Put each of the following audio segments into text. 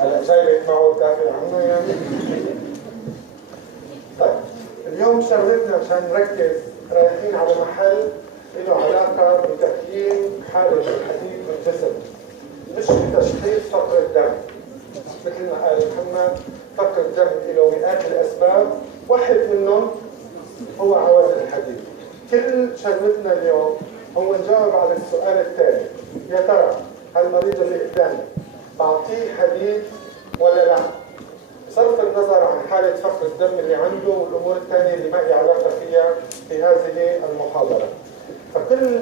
هلا جاي معه الدافع عنه يعني. طيب اليوم شغلتنا عشان نركز رايحين على محل له علاقه بتكيين حاله الحديد بالجسم، مش بتشخيص فقر الدم. مثل ما قال محمد، فقر الدم له مئات الاسباب، واحد منهم هو عوز الحديد. كل شغلتنا اليوم هو نجاوب على السؤال التالي: يا ترى هالمريض اللي قدامي بعطيه حديد ولا لا؟ بصرف النظر عن حالة فقر الدم اللي عنده والأمور الثانية اللي ما لي علاقة فيها في هذه المحاضرة. فكل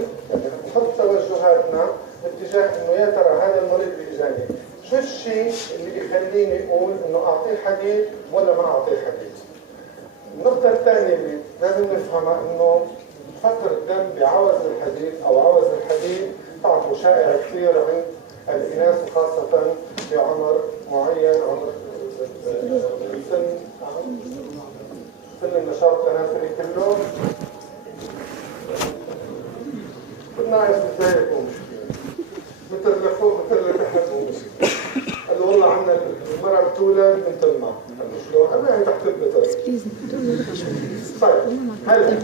نحط توجهاتنا باتجاه إنه يا ترى هذا المريض اللي إجاني شو الشيء اللي يخليني أقول إنه أعطيه حديد ولا ما أعطيه حديد؟ النقطة الثانية اللي لازم نفهمها إنه فقر الدم بعوز الحديد أو عوز الحديد تعرفوا شائع كثير عند الإناث وخاصة بعمر معين، عمر سن النشاط التناسلي كله. كنا عايز مثال يكون مشكلة، مثل لفوق مثل لتحت مو مشكلة. قال له والله عندنا المرأة بتولد بنت الماء، قال له شلون؟ قال له يعني تحت البتر. طيب هلا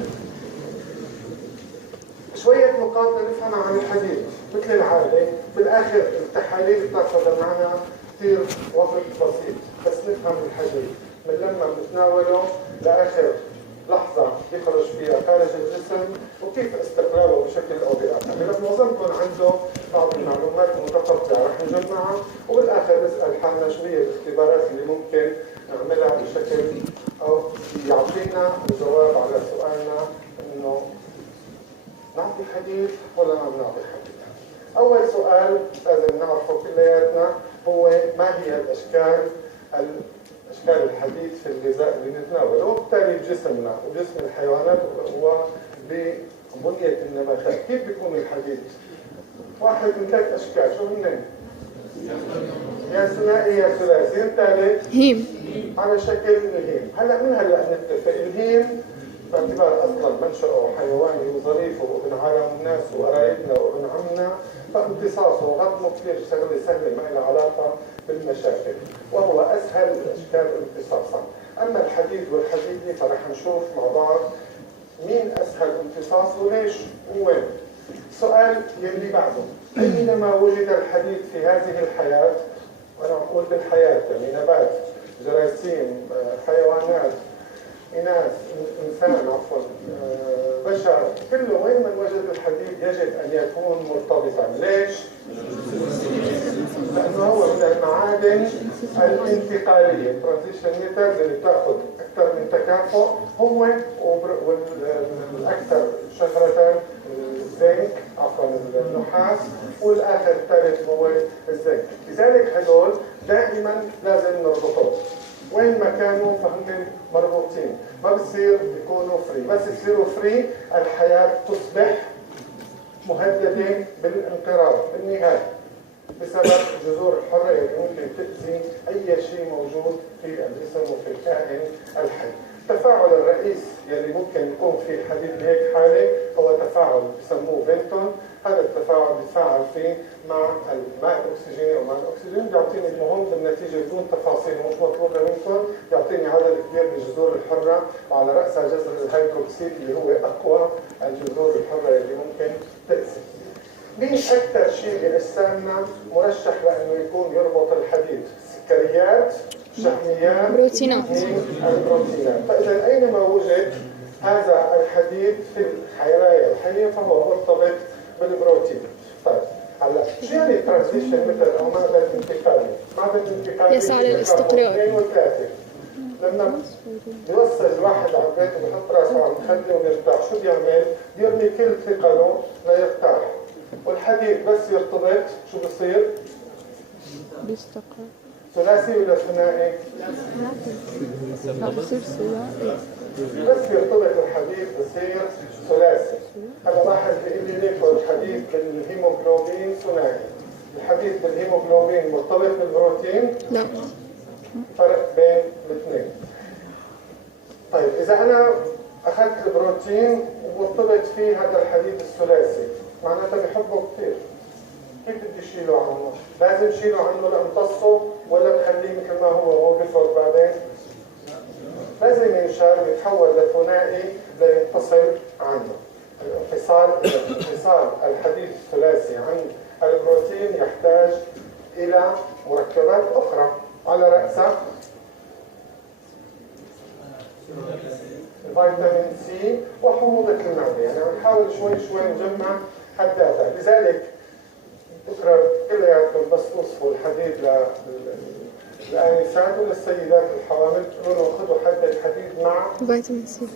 شوية نقاط نفهمها عن الحديد. مثل العادة بالآخر التحاليل بتاخذ معنا كثير وقت بسيط، بس نفهم الحديد من لما بنتناوله لآخر لحظة يخرج فيها خارج الجسم وكيف استقراره بشكل أو بآخر. لأن معظمكم عنده بعض المعلومات المتقطعة رح نجمعها وبالآخر نسأل حالنا شو هي الاختبارات اللي ممكن نعملها بشكل أو يعطينا الجواب على سؤالنا إنه نعطي حديد ولا ما بنعطي حديد. أول سؤال لازم نعرفه كلياتنا هو ما هي أشكال الحديد في الغذاء اللي نتناوله، وبالتالي بجسمنا وجسم الحيوانات وببنية النباتات. كيف بيكون الحديد؟ واحد من 3 أشكال، شو هن؟ يا ثنائي يا ثلاثي. الثالث هيم على شكل الهيم. هلا من هلا نتفق الهيم باعتبار اصلا منشأه حيواني وظريف وابن عالم الناس وقرايبنا وابن عمنا، فامتصاصه وهضمه كثير شغله سهله ما لها علاقه بالمشاكل، وهو اسهل الاشكال امتصاصا. اما الحديد والحديدي فرح نشوف مع بعض مين اسهل امتصاص وليش ووين. السؤال يلي بعده: اينما وجد الحديد في هذه الحياه، وانا عم اقول بالحياه يعني نبات، جراثيم، حيوانات، إناث، إنسان عفوا، بشر، كله وين من وجد الحديد يجب أن يكون مرتبطا. ليش؟ لأنه هو من المعادن الانتقالية ترانزيشن ميترز اللي بتاخذ أكثر من تكافؤ، هو والأكثر شهرة الزنك عفوا النحاس، والآخر الثالث هو الزنك. لذلك هدول دائما لازم نربطهم وين ما كانوا فهم مربوطين، ما بصير يكونوا فري. بس يصيروا فري الحياة تصبح مهددة بالانقراض بالنهاية بسبب الجذور الحرة اللي ممكن تأذي أي شيء موجود في الجسم وفي الكائن الحي. التفاعل الرئيسي يلي ممكن يكون فيه الحديد بهيك حالة هو تفاعل بسموه بنتون. هذا التفاعل بيتفاعل فيه مع الماء الأكسجيني ومع الأكسجين بيعطيني المهم بالنتيجة بدون تفاصيل مش مطلوبة منكم يعطيني عدد كبير من الجذور الحرة وعلى رأسها جذر الهيدروكسيد اللي هو أقوى الجذور الحرة اللي ممكن تأذي. مين أكثر شيء بأجسامنا مرشح لأنه يكون يربط الحديد؟ سكريات، شحميات، بروتينات. البروتينات. فإذا أينما وجد هذا الحديد في الحياة الحية فهو مرتبط بالبروتين. طيب هلا شو يعني ترانزيشن مثل او معدن انتقالي؟ معدن انتقالي يسعى للاستقرار. 2 و3 لما بيوصل الواحد على البيت وبحط راسه على المخده وبيرتاح شو بيعمل؟ بيرمي كل ثقله ليرتاح. والحديد بس يرتبط شو بصير؟ بيستقر. ثلاثي ولا ثنائي؟ لا بصير ثنائي. بس يرتبط الحديد بصير ثلاثي. هلا واحد بيقول لي ليك الحديد بالهيموغلوبين ثنائي. الحديد بالهيموغلوبين مرتبط بالبروتين؟ لا. فرق بين الاثنين. طيب إذا أنا أخذت البروتين ومرتبط فيه هذا الحديد الثلاثي معناتها بحبه كثير. كيف بدي شيله عنه؟ لازم شيله عنه لأمتصه ولا بخليه مثل ما هو بيفرط بعدين؟ لازم ينشال ويتحول لثنائي لينفصل عنه. انفصال الحديد الثلاثي عن البروتين يحتاج إلى مركبات أخرى على رأسها الفيتامين سي وحموضة المعدة. يعني بنحاول شوي نجمع هالداتا. لذلك بكره كلياتكم بس توصفوا الحديد للآنسات وللسيدات الحوامل تقولوا لهم خذوا حبة حديد مع فيتامين سي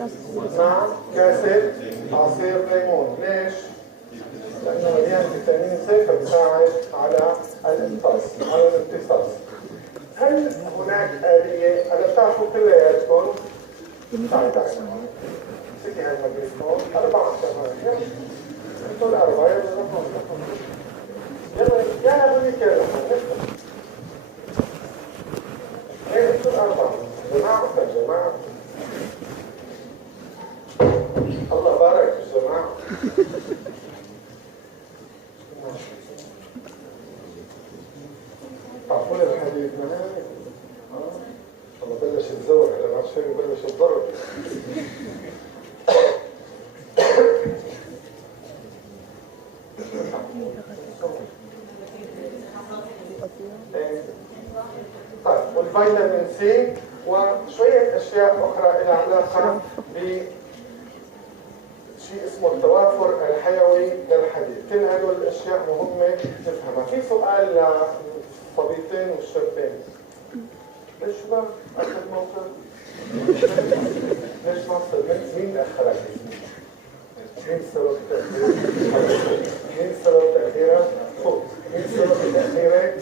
مع كاسة عصير ليمون. ليش؟ لأنه مليان فيتامين سي فبيساعد على الامتصاص. هل هناك آلية؟ أنا بتعرفوا كلياتكم تعالوا سكي هالميكروفون 4 كمان انتوا الأربعة يلا بني كده ايه انتوا الأربعة جماعة الله بارك في الجماعة. تعرفون الحديد معاي؟ الله بلش يتزوج على العشاء وبلش يتضرب. طيب والفيتامين سي وشوية أشياء أخرى لها علاقة بشيء اسمه التوافر الحيوي للحديد. كل هدول الأشياء مهمة نفهمها. في سؤال للصبيتين والشابين. ليش شباب أخذ موقف؟ ليش ما صار؟ مين أخرك؟ مين سبب تأخيرك؟ مين سبب تأخيرك؟ فوق. مين سبب تأخيرك؟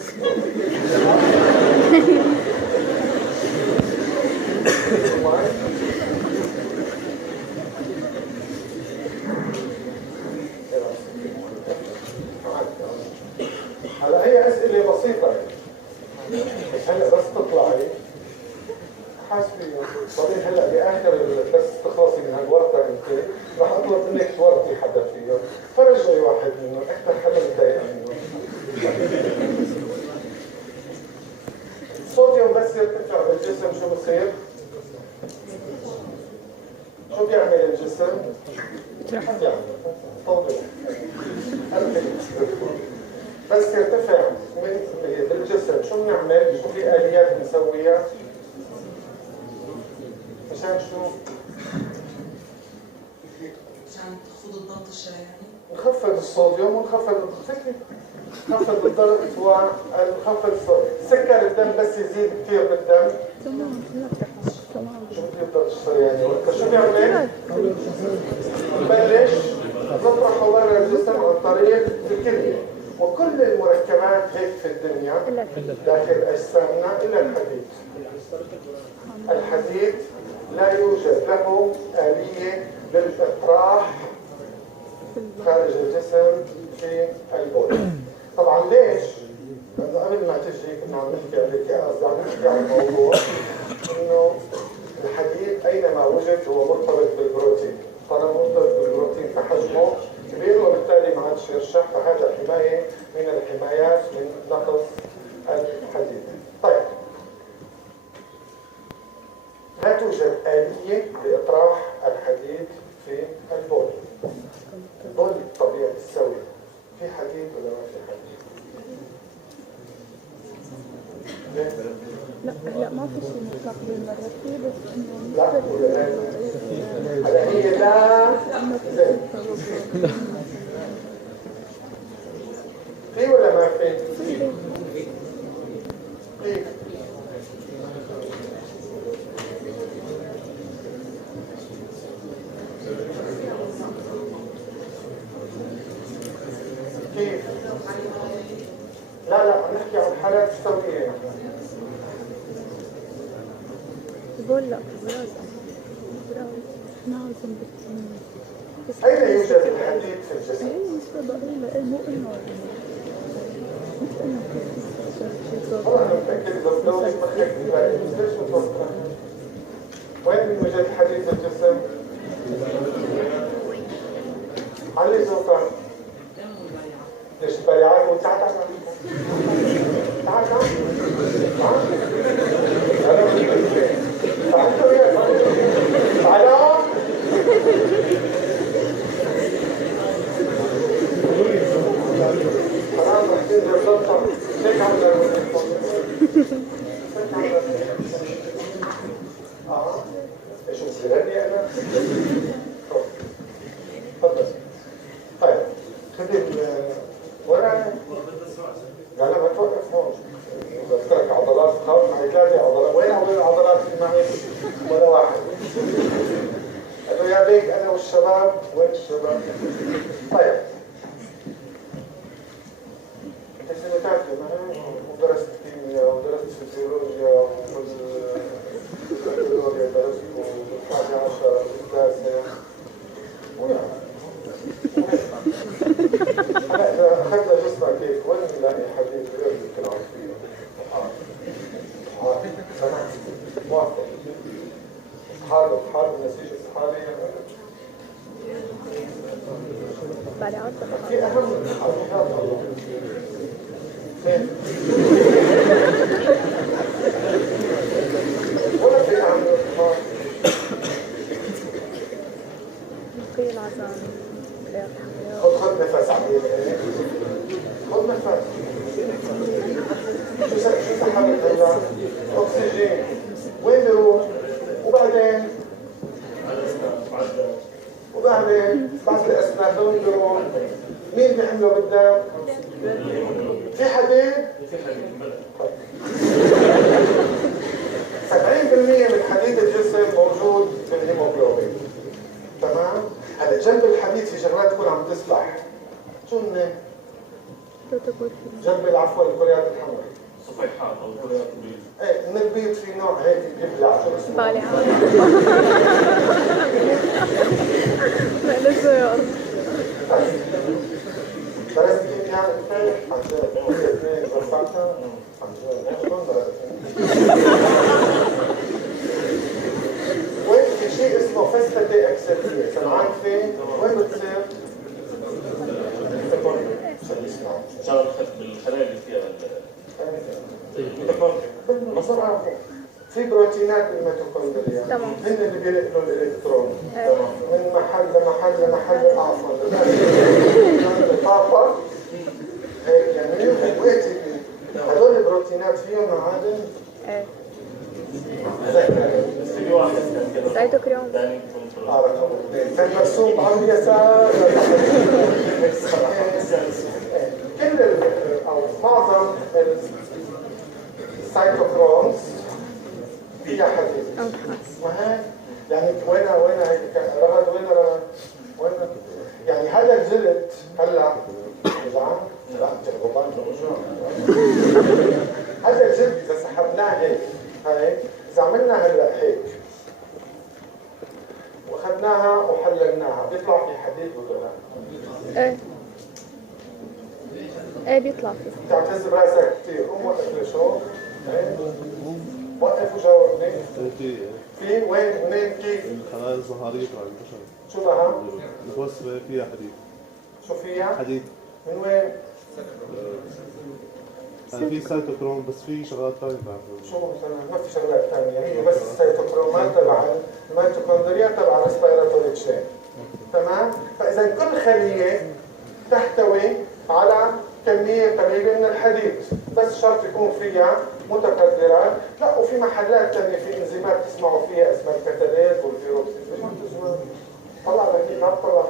هلا هي أسئلة بسيطة هلا بس تطلعي حاسبي بعدين هلا باخر بس تخلصي من هالورطه انت رح اطلب منك تورطي حدا فيه فرجعي واحد منهم اكثر حدا متضايق منه. الصوديوم بس يرتفع بالجسم شو بصير؟ شو بيعمل الجسم؟ شو بيعمل؟ صوديوم بس يرتفع بالجسم شو بنعمل؟ شو في آليات بنسويها؟ عشان شو؟ عشان تخفض الضغط الشرياني؟ نخفض الصوديوم ونخفض الضغط. نخفض الضغط ونخفض سكر الدم بس يزيد كثير بالدم. تمام. شو بده الضغط الشرياني؟ وانت شو بيعمل؟ ببلش نطرحه برا الجسم عن طريق الكلية. وكل المركبات هيك في الدنيا داخل أجسامنا إلا الحديد. الحديد لا يوجد له آلية للإطراح خارج الجسم في البول. طبعا ليش؟ لأنه قبل ما تجي كنا عم نحكي عليك قصدي عم نحكي عن الموضوع إنه الحديد أينما وجد هو مرتبط بالبروتين، طالما مرتبط بالبروتين فحجمه كبير وبالتالي ما عادش يرشح، فهذا حماية من الحمايات من نقص الحديد. طيب لا توجد آلية لإطراح الحديد في البول. البول طبيعة السوي في حديد ولا ما في حديد؟ لا ما في شيء مطلق بالمرة فيه، بس انه لا ولا لا؟ هلا هي لا زين. في ولا ما في؟ في. كيف؟ لا نحكي عن حالات سوية. بقول لا براز نازم بس أين يوجد الحديد في الجسم؟ هي نسبة ضئيلة، مو انه مش انه والله أنا متأكد لو بدك مخك ليش متوقع؟ وين يوجد الحديد في الجسم؟ علي صوتك. ليش البليعات وتعال تعال تعال تعال خلاص رح تنزل صوتك. ليك عم ايش بصيرني انا؟ تفضل. طيب خذ الورقه. لا ما توقف هون. بذكرك عضلات خاف معي 3 عضلات. وين العضلات اللي معي؟ ولا واحد. قال له يا بيك انا والشباب. وين الشباب؟ طيب انت سنه ثالثه معي ودرست كيمياء ودرست فيزيولوجيا وكل درست والحادي عشر والتاسع. إذا أخذنا جسمك هيك وين نلاقي حديد غير العصبية؟ سمعت موافق. طحال النسيج الطحالي في أهم من الطحال هذا الله. ولا في أهم من الطحال؟ قيل عزام خذ نفس عميق. خذ نفس. شو سحبت هلا؟ اكسجين. وين بيروح؟ وبعدين بعد الاسنان وين بيروح؟ مين بيحمله بالدم؟ في حديد؟ 70% من حديد الجسم موجود في الهيموغلوبين. تمام؟ هلا جنب الحديد في شغلات تكون عم تصلح. شو هن؟ جنب العفو الكريات الحمراء. صفيحات او كريات البيض. ايه من البيض في نوع هيك بيبلع شو اسمه؟ بالعات. معلش يا الله. درست كيمياء انت؟ عن جد؟ اثنين رفعتها؟ عن جد؟ شلون درست؟ وين في شيء اسمه فستة اكسبتية، سمعان فيه؟ وين بتصير؟ شغل بالخلايا اللي فيها بالمصارعة في بروتينات بالميتوكوندريا هن اللي بينقلوا الالكترون من محل لمحل عفوا طاقة هيك يعني وقتي هدول البروتينات فيهم معادن. في واحد كان كده سيتوكروم رقم 2 كان مرسوم على اليسار. كل او معظم السيتوكرومز فيها حديد. وهي يعني وين هيك رغد وين يعني هذا الجلد هلا جعان لا جربان هذا الجلد اذا سحبناه هيك اذا عملنا هلا هيك واخذناها وحللناها، بيطلع في حديد ولا لا؟ ايه بيطلع فيه. بتعتز براسك كثير، قوم وقف لي شو؟ وقف وجاوبني. في وين منين كيف؟ الخلايا الظهرية تبع البشر. شو لها؟ متوصلة فيها حديد. شو فيها؟ حديد. من وين؟ يعني في سيتوكروم بس في شغلات ثانية بعرفها. شو مثلا؟ ما في شغلات ثانية، هي بس السيتوكرومات تبع الميتوكوندريا تبع الريسبيراتوري تشين. تمام؟ فإذا كل خلية تحتوي على كمية قليلة من الحديد، بس شرط يكون فيها متكررات. لا، وفي محلات ثانية في انزيمات تسمعوا فيها اسمها الكاتاليز والبيروكسيديز. ما بتسمعوا؟ طلع دقيق، ما طلع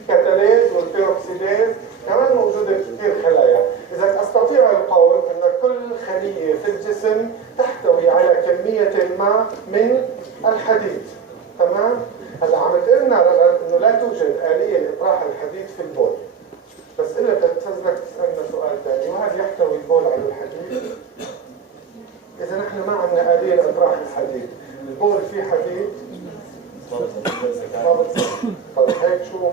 الكاتاليز والبيروكسيديز كمان موجودة في كثير خلايا. إذا أستطيع القول أن كل خلية في الجسم تحتوي على كمية ما من الحديد. تمام؟ هلا عم تقولنا انه لا توجد آلية لإطراح الحديد في البول. بس إلا بدك تسألنا سؤال ثاني، وهل يحتوي البول على الحديد؟ إذا نحن ما عندنا آلية لإطراح الحديد، البول فيه حديد؟ ما بتصير. طيب هيك شو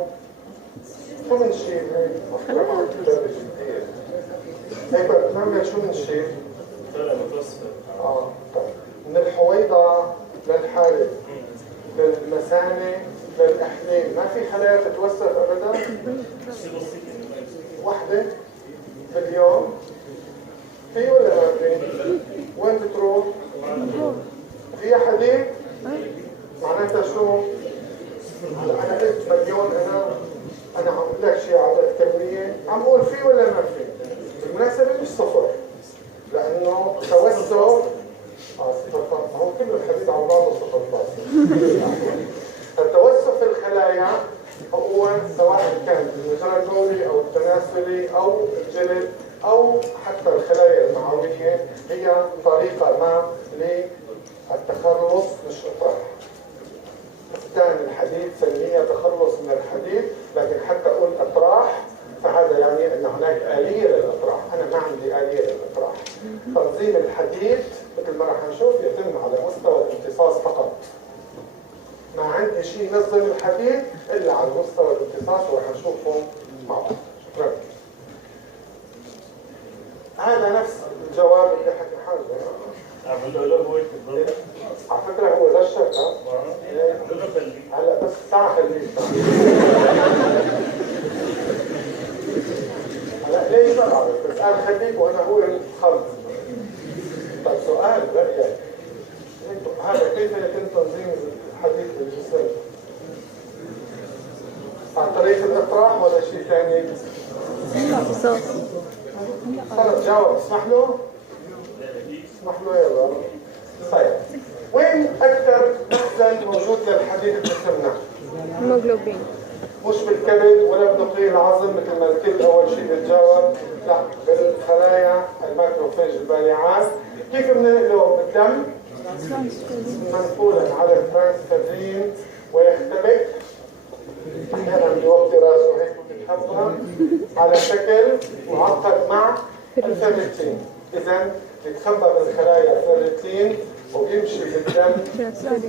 بنشيل هيك؟ هيك بنعمل شو بنشيل؟ طيب من الحويضة للحالب للمثانة للإحليل ما في خلايا تتوسخ أبدا؟ وحدة في اليوم؟ في ولا ما في؟ وين بتروح؟ فيها حديد؟ معناتها شو؟ أنا قلت مليون أنا عم أقول لك شيء عدد كمية، عم أقول في ولا ما في؟ بالمناسبة مش صفر، لأنه توسع صفر فاصلة، هو كله الحديد على بعضه صفر فاصلة. التوسع في الخلايا هو سواء كان المجرى البولي أو التناسلي أو الجلد أو حتى الخلايا المعوية، هي طريقة ما للتخلص مش إطراح. ثاني الحديد سميها تخلص من الحديد، لكن حتى أقول إطراح فهذا يعني أن هناك آلية للإطراح. أنا ما عندي آلية للإطراح. تنظيم الحديد مثل ما راح نشوف يتم على مستوى الامتصاص فقط. ما عندي شيء ينظم الحديد إلا على مستوى الامتصاص، وراح نشوفهم مع بعض. شكرا. هذا نفس الجواب اللي حكي حاجة. على فكرة هو ده الشك. هلا بس ساعة خليك. هلا ليش ما بعرف، بس أنا خليك وأنا هو خلص. طيب سؤال رأيك، هذا كيف يتم تنظيم الحديد بالجسم؟ عن طريق الإطراح ولا شيء ثاني؟ لا بصوت. خلص جاوب، اسمح له؟ اسمح له يلا. طيب وين أكثر مخزن موجود للحديد بجسمنا؟ هيموغلوبين. مش بالكبد ولا بنقيل العظم مثل ما الكل أول شيء بتجاوب، لا بالخلايا الماكروفاج البالعات. كيف بننقله بالدم؟ منقولا على الترانسفيرين ويختبئ أحيانا بوقت راسه هيك بتتحطم على شكل معقد مع الفيرتين. إذا يتخبى بالخلايا الفيرتين وبيمشي بالدم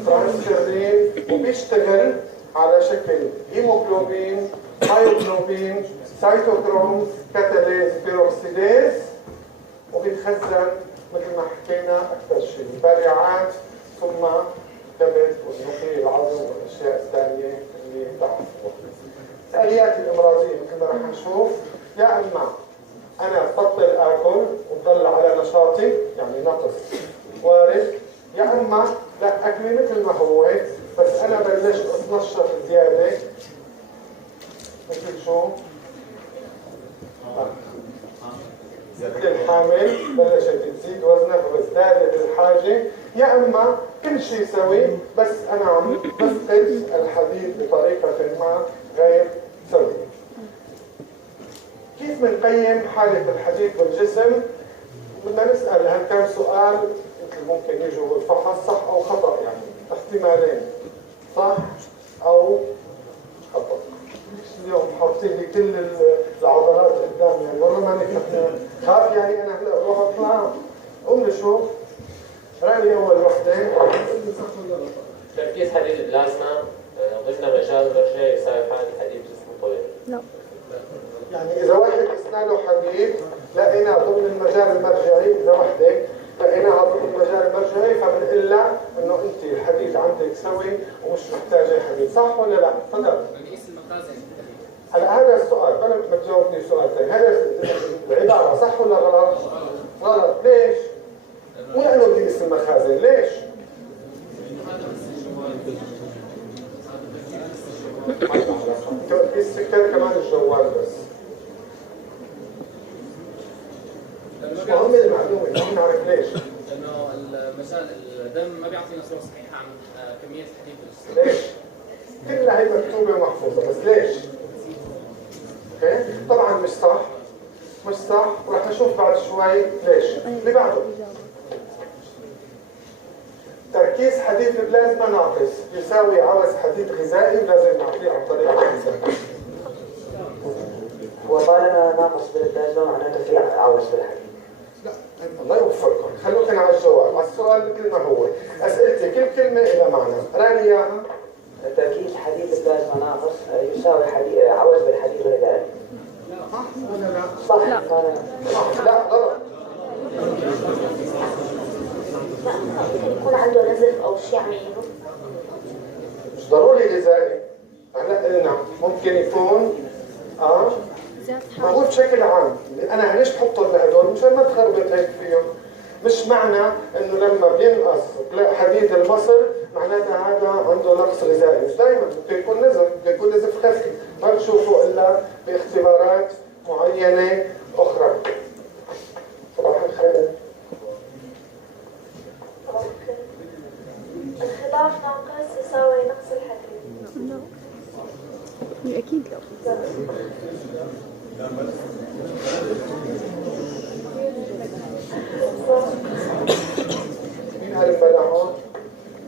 ترانسفيرين وبيشتغل على شكل هيموغلوبين، مايوغلوبين، سيتوكروم، كاتاليز، بيروكسيديز، وبيتخزن مثل ما حكينا أكثر شيء البالعات ثم كبد والنقي العظم والأشياء الثانية اللي تعرفوها. الآليات الإمراضية مثل ما رح نشوف، يا إما أنا بطل آكل وبضل على نشاطي يعني نقص وارد، يا إما لا أكلي مثل ما هو بس أنا بلش أتنشط زيادة. مثل شو؟ مثل الحامل بلشت تزيد وزنها فازدادت الحاجة، يا إما كل شيء سوي بس أنا عم بفقد الحديد بطريقة ما غير سوية. كيف بنقيم حالة الحديد بالجسم؟ بدنا نسأل هل كان سؤال مثل ممكن يجوا الفحص صح أو خطأ، يعني احتمالين صح أو خطأ. اليوم حاطين لي كل العضلات قدام، يعني والله ماني فهمان، خاف يعني أنا هلا بروح أطلع. قوم نشوف رأيي أول وحدة. تركيز حديد البلازما قلنا مجال مرجعي يساوي حالة الحديد جسمه طويل. لا. يعني إذا واحد قسنا له حديد لقينا ضمن المجال المرجعي، إذا وحدة لقيناها ضمن المجال المرجعي فبنقول لها إنه أنت الحديد عندك سوي ومش محتاجة حديد، صح ولا لا؟ تفضل. بنقيس المخازن. هلا هذا السؤال بلا ما تجاوبني سؤال ثاني، هذا العبارة صح ولا غلط؟ غلط، ليش؟ مو لأنه بدي اسم المخازن، ليش؟ تقيس سكر كمان الجوال بس. مش مهم المعلومة، المهم نعرف ليش. لأنه المجال الدم ما بيعطينا صورة صحيحة عن كمية الحديد بالجسم. ليش؟ كلها هي مكتوبة ومحفوظة، بس ليش؟ اوكي؟ طبعا مش صح، مش صح، ورح نشوف بعد شوي ليش. اللي بعده تركيز حديد البلازما ناقص يساوي عوز حديد غذائي ولازم نعطيه عن طريق الغذاء. وطالما ناقص بالبلازما معناته في عوز بالحديد. لا الله يوفقكم، خلوكم على الجواب، على السؤال مثل ما هو. اسئلتي كل كلمة إلى معنى، راني إياها. تركيز حديد البلازما ناقص يساوي عوز بالحديد الغذائي. صح ولا لا؟ صح. لا غلط. ممكن يكون عنده نزف او شيء عم يعمله. مش ضروري غذائي. هلا قلنا ممكن يكون ما هو بشكل عام، انا ليش بحطهم بهدول؟ مشان ما تخربط هيك فيهم. مش معنى انه لما بينقص حديد المصل معناتها هذا عنده نقص غذائي، مش دائما، ممكن يكون نزف، ممكن يكون نزف خفي، ما بتشوفه الا باختبارات معينه اخرى. صباح الخير. الخضار ناقص يساوي نقص الحديد. لا. أكيد لا. مين عارف بلا هون؟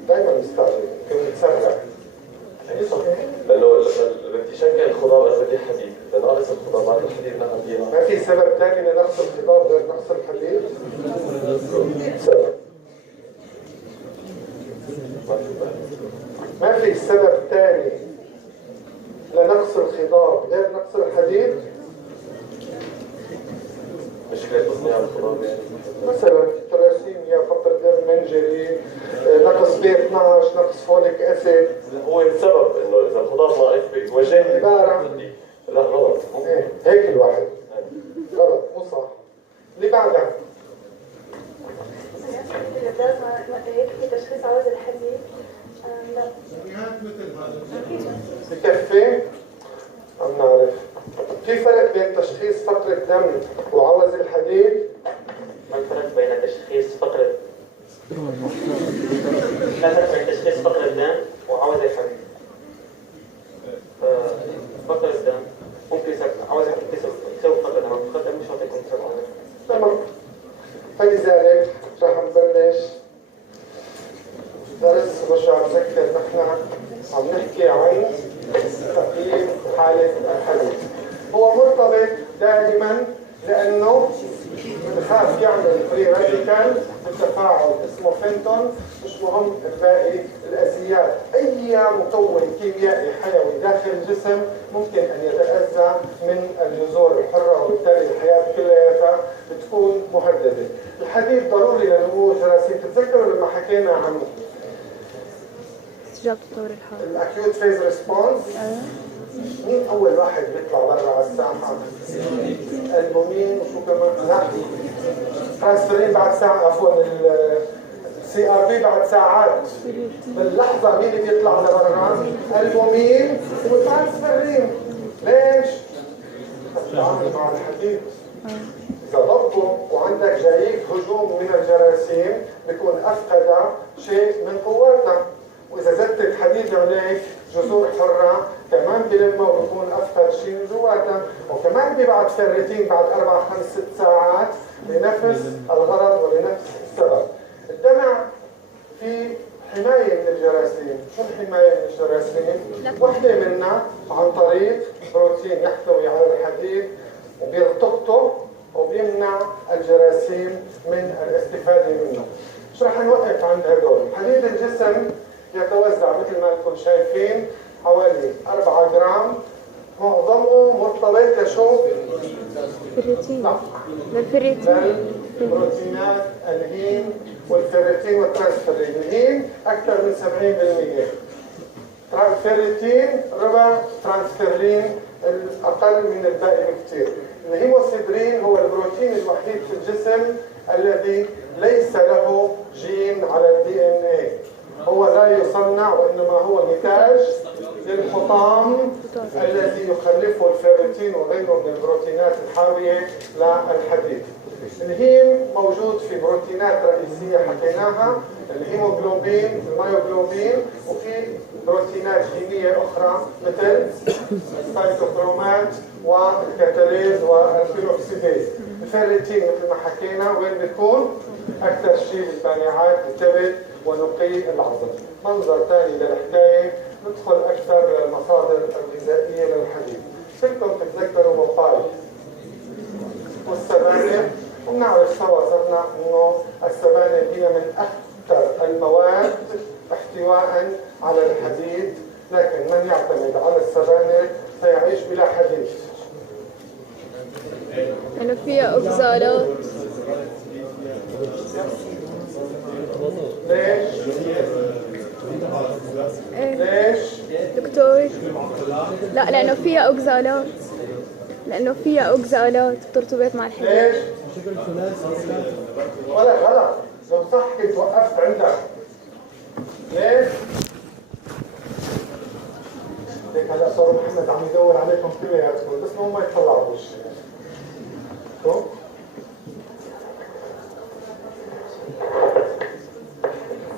دائما مستعجل، يمكن متسرع. لانه بدي شكل الخضار انا بدي حديد، اذا ناقص الخضار الحديد ناخذ. ما في سبب ثاني لنقص الخضار غير نقص الحديد؟ سبب. ما في سبب ثاني لنقص الخضار غير نقص الحديد؟ مشكلة تصنيع الخضار يعني. مثلا ثلاسيميا، فقر دم منجري، نقص B12، نقص فوليك اسيد. هو السبب انه اذا الخضار ناقص بيوجهني عبارة. لا غلط. هيك الواحد. غلط، مو صح. اللي بعدها. هيك تشخيص عوز الحديد. لا. بكفي؟ عم نعرف. في فرق بين تشخيص فقر الدم وعوز الحديد؟ ما الفرق بين تشخيص فقر لا فرق بين تشخيص فقر الدم وعوز الحديد. فقر الدم ممكن عوز الحديد يسوي فقر الدم، فقر الدم مش شرط يكون سبب عوز. تمام. فلذلك رح نبلش درس. برجع بذكر نحن عم نحكي عن تقييم حالة الحديد. هو مرتبط دائما لأنه بخاف يعمل فري راديكال بالتفاعل اسمه فينتون، مش مهم الباقي الأساسيات. أي مكون كيميائي حيوي داخل الجسم ممكن أن يتأذى من الجذور الحرة، وبالتالي الحياة كلها بتكون مهددة. الحديد ضروري لنمو الجراثيم. تتذكروا لما حكينا عن استجابة تطور الحال. الأكيوت فيز ريسبونس؟ مين أول واحد بيطلع برا على الساحة؟ البومين وشو كمان؟ لا ترانسفيرين بعد ساعة، عفوا السي ار بي بعد ساعات. باللحظة مين اللي بيطلع لبرا؟ البومين وترانسفيرين. ليش؟ تتعامل مع الحديد. إذا ضبطوا وعندك جايك هجوم من الجراثيم بيكون أفقد شيء من قوتها، وإذا زدت حديد عليك جذور حرة كمان بلمه وبيكون أفقد شيء من جواتها، وكمان بيبعت فريتين بعد 4 5 6 ساعات لنفس الغرض ولنفس السبب. الدمع في حماية من الجراثيم. شو الحماية من الجراثيم؟ وحدة منها عن طريق بروتين يحتوي على الحديد وبيلتقطه وبيمنع الجراثيم من الاستفادة منه. مش رح نوقف عند هدول. حديد الجسم يتوزع مثل ما انتم شايفين حوالي 4 جرام، معظمه مرتبط لشو؟ فيريتين للفيريتين للبروتينات الهيم والفيريتين والترانسفيرين. الهيم أكثر من 70%، الفيريتين ربع، ترانسفيرين الأقل من الباقي بكثير. الهيموسيدرين هو البروتين الوحيد في الجسم الذي ليس له جين على الدي ان اي، هو لا يصنع وانما هو نتاج للحطام الذي يخلفه الفيريتين وغيره من البروتينات الحاويه للحديد. الهيم موجود في بروتينات رئيسيه حكيناها، الهيموغلوبين، المايوغلوبين، وفي بروتينات هيميه اخرى مثل السايتوكرومات والكاتاليز والبيروكسيديز. الفيريتين مثل ما حكينا وين بيكون؟ اكثر شيء بالبانيعات، الكبد ونقي العظم. منظر ثاني للحكايه، ندخل اكثر للمصادر الغذائيه للحديد. بدكم تتذكروا بقاي والسبانخ، ونعرف سوا صرنا انه السبانخ هي من اكثر المواد احتواء على الحديد، لكن من يعتمد على السبانخ سيعيش بلا حديد. لأنه فيها أوكسالات. ليش؟ ليش؟ دكتور، لا لأنه فيها أوكسالات، لأنه فيها أوكسالات بترتبط مع الحديد. ليش؟ ولا غلط، لو صح كنت وقفت عندك. ليش؟ هيك هلا صار محمد عم يدور عليكم كلياتكم، بس ما يطلعوا بوشي. شو؟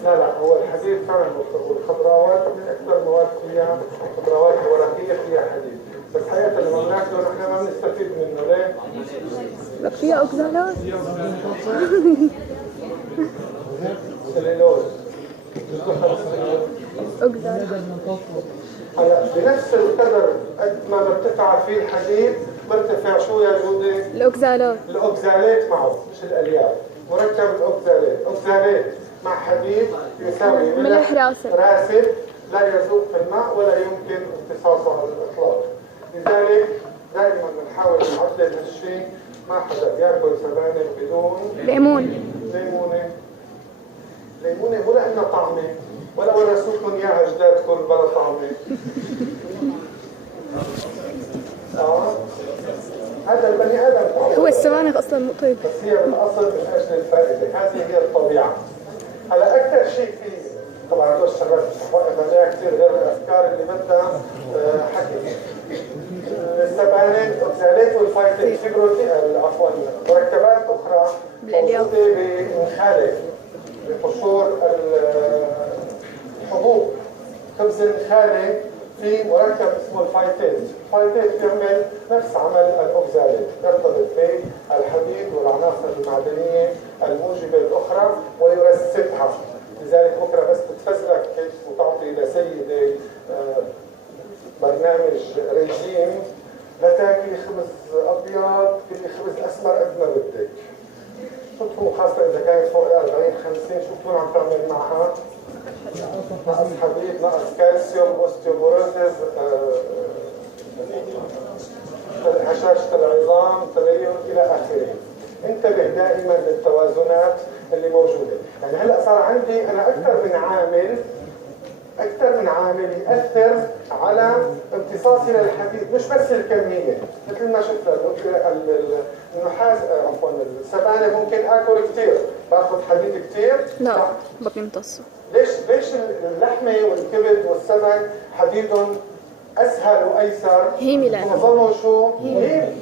لا هو الحديد فعلا والخضروات من اكثر المواد فيها، الخضروات الورقيه فيها حديد، بس حقيقه لما بناكله نحن ما بنستفيد منه. ليه؟ لك فيها أوكسالات. سليلوز. أوكسالات. هلا بنفس القدر قد ما بيرتفع فيه الحديد بيرتفع شو يا جودي؟ الأوكسالات. الأوكسالات معه، مش الألياف. مركب الأوكسالات، أوكسالات مع حديد يساوي ملح راسب لا يذوب في الماء ولا يمكن امتصاصه على الإطلاق. لذلك دائما بنحاول نعدل هالشيء، ما حدا بياكل سبانخ بدون ليمون. ليمونه مو لأنها طعمه ولا ورثوكم اياها اجدادكم بلا طعمه. هذا البني ادم هو السبانخ اصلا مو طيب، بس هي بالاصل من اجل الفائده، هذه هي الطبيعه. هلا اكثر شيء في طبعا هدول الشغلات مش واقف عليها كثير غير الافكار اللي بدها حكي. السبانخ، الاوكسالات والفايتات، في بروتين عفوا مركبات اخرى موجوده بنخاله بقشور الحبوب. خبز النخاله في مركب اسمه الفايتات، الفايتات بيعمل نفس عمل الاوكسالات، يرتبط بالحديد والعناصر المعدنيه الموجبه الاخرى ويرسبها. لذلك بكره بس بتفزلك هيك وتعطي لسيده برنامج ريجيم، لا تاكلي خبز ابيض، كلي خبز اسمر قد ما بدك. شو بتكون خاصه اذا كانت فوق ال 40 50 شو بتكون عم تعمل معها؟ نقص حديد، نقص كالسيوم، اوستيوبوروزيس، هشاشة العظام، تغير الى اخره. انتبه دائما للتوازنات اللي موجوده. يعني هلا صار عندي انا اكثر من عامل ياثر على امتصاصي للحديد، مش بس الكميه، مثل ما شفنا النحاس عفوا السبانخ ممكن اكل كثير، باخذ حديد كثير، لا ما بيمتصوا. ليش اللحمه والكبد والسمك حديدهم اسهل وايسر؟ هيمي لانه معظمه شو؟ هيمي.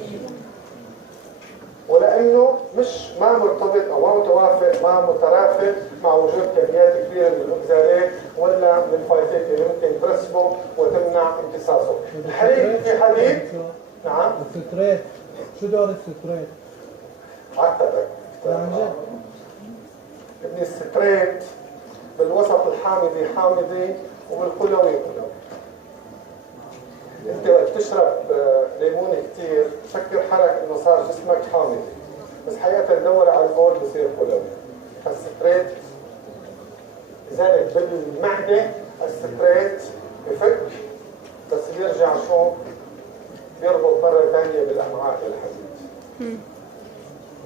ولانه مش ما مرتبط او ما متوافق ما مترافق مع وجود كميات كبيره من الاوكسالات ولا من الفايتات اللي ممكن ترسبه وتمنع امتصاصه. الحليب في حليب؟ نعم. الستريت، شو دور الستريت؟ عتبك. ابن الستريت بالوسط الحامضي حامضي وبالقلوي قلوي. انت وقت تشرب ليمون كثير تفكر حالك انه صار جسمك حامضي، بس حقيقه تدور على البول بصير قلوي. فالستريت لذلك بالمعده الستريت بفك بس بيرجع شو؟ بيربط مرة ثانية بالأمعاء الحديد.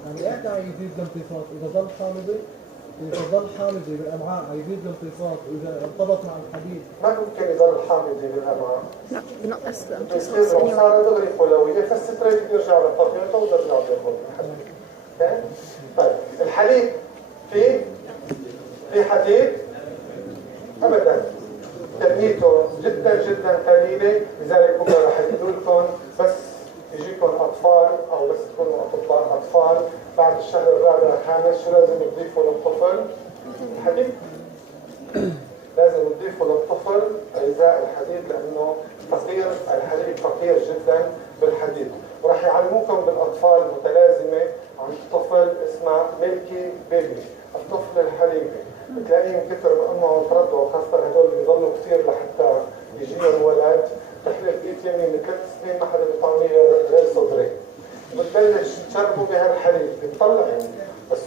يعني احنا يزيد الامتصاص اذا ظل حامضي، اذا ظل حامضي بالامعاء يزيد الامتصاص، واذا ارتبط مع الحديد ما ممكن يضل حامضي بالأمعاء. لا بنقص الامتصاص بصير لو يعني. صار دغري فولوية فالستريت بيرجع لطبيعته وبيرجع بياخذ الحديد. اوكي؟ طيب الحليب في حديد؟ أبدا. كميته جدا جدا قليلة، لذلك هم رح يقولوا لكم بس يجيكم أطفال أو بس تكونوا أطفال بعد الشهر الرابع الخامس شو لازم تضيفوا للطفل؟ الحديد. لازم تضيفوا للطفل غذاء الحديد لأنه فقير، الحليب فقير جدا بالحديد. ورح يعلموكم بالأطفال متلازمة عن طفل اسمه ميلكي بيبي، الطفل الحليبي. بتلاقيهم كثر بأمه ترضعوا، خاصة هدول بيضلوا كثير لحتى يجيهم ولد. تحلف ايد يمين من 3 سنين ما حدا بيطعميه غير صدرين. بتبلش تشربوا بهالحليب، بتطلع يعني بس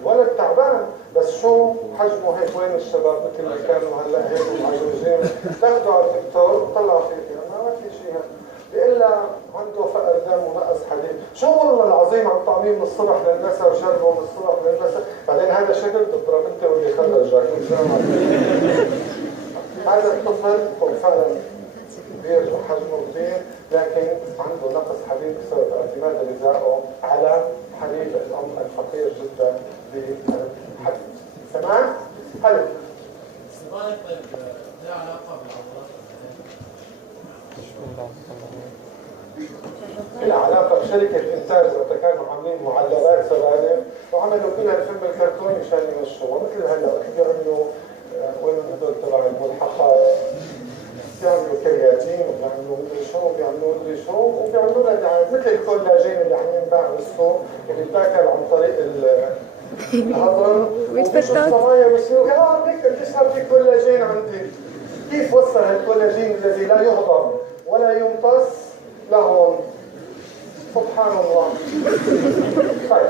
الولد تعبان، بس شو حجمه هيك، وين الشباب مثل ما كانوا هلا هيك معجوجين، تاخذوا على الدكتور وطلع فيه ما في شيء، بيقول لها عنده فقر دم ونقص حديد. شو والله العظيم عم طعميه من الصبح للمساء وشربه من الصبح للمساء، بعدين هذا شكل تضرب انت واللي خرجك. هذا الطفل هو فعلا كبير وحجمه كبير لكن عنده نقص حديد بسبب اعتماد غذائه على حليب الام الفقير جدا بالحديد. تمام؟ حلو. السبائك طيب لها علاقه بالعضلات؟ لها علاقه بشركه انتاج وقت كانوا عاملين معلبات سبانخ وعملوا كلها الفيلم الكرتوني مشان يمشوها، مثل هلا بيعملوا وين هدول تبع الملحقات، بيعملوا كرياتين وبيعملوا مدري شو وبيعملوا مدري شو وبيعملوا لها دعايات مثل الكولاجين اللي عم ينباع بالسوق اللي بتاكل عن طريق الهضم وبيجوا الصبايا بيصيروا هيك قديش صار في كولاجين عندي. كيف وصل هالكولاجين الذي لا يهضم ولا يمتص لهون؟ سبحان الله. طيب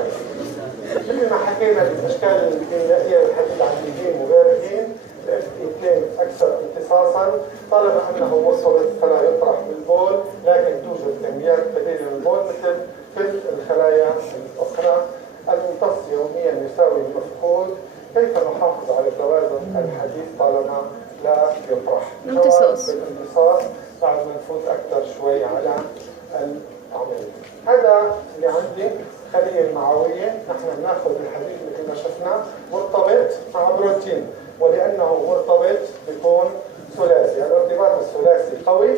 مثل ما حكينا بالاشكال الكيميائيه للحديد عن الهيم وغير الهيم، الاف اي اكثر امتصاصا طالما انه مرتبط فلا يطرح بالبول، لكن توجد كميات قليله من البول مثل كل الخلايا الاخرى. الممتص يوميا يساوي المفقود. كيف نحافظ على توازن الحديد طالما لا يطرح؟ الامتصاص. الامتصاص بعد ما نفوت اكثر شوي على العمليه. هذا اللي عندي الخليه المعويه. نحن بناخذ الحديد مثل ما شفنا مرتبط مع بروتين، ولانه مرتبط بيكون ثلاثي. الارتباط الثلاثي قوي،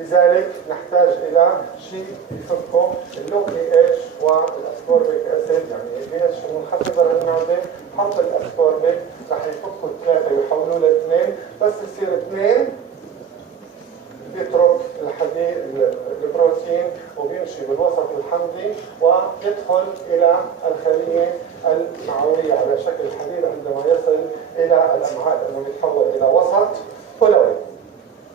لذلك نحتاج الى شيء يفكه اللو بي اتش والاسكوربيك اسيد، يعني البي اتش المنخفضه للمعده. حط الاسكوربيك رح يفكوا الثلاثه ويحولوا لاثنين، بس يصير اثنين بيترك الحديد البروتين وبيمشي بالوسط الحمضي ويدخل الى الخليه المعويه على شكل حديد عندما يصل الى الامعاء، لانه بيتحول الى وسط قلوي.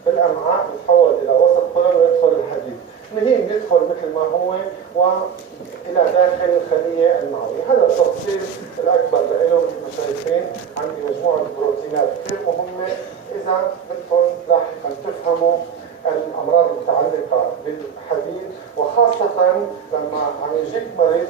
بالامعاء بيتحول الى وسط قلوي ويدخل الحديد. الهيم بيدخل مثل ما هو والى داخل الخليه المعويه. هذا التفصيل الاكبر له مثل ما شايفين. عندي مجموعه بروتينات كثير مهمه اذا بدكم لاحقا تفهموا الامراض المتعلقه بالحديد، وخاصه لما عم يجيك مريض،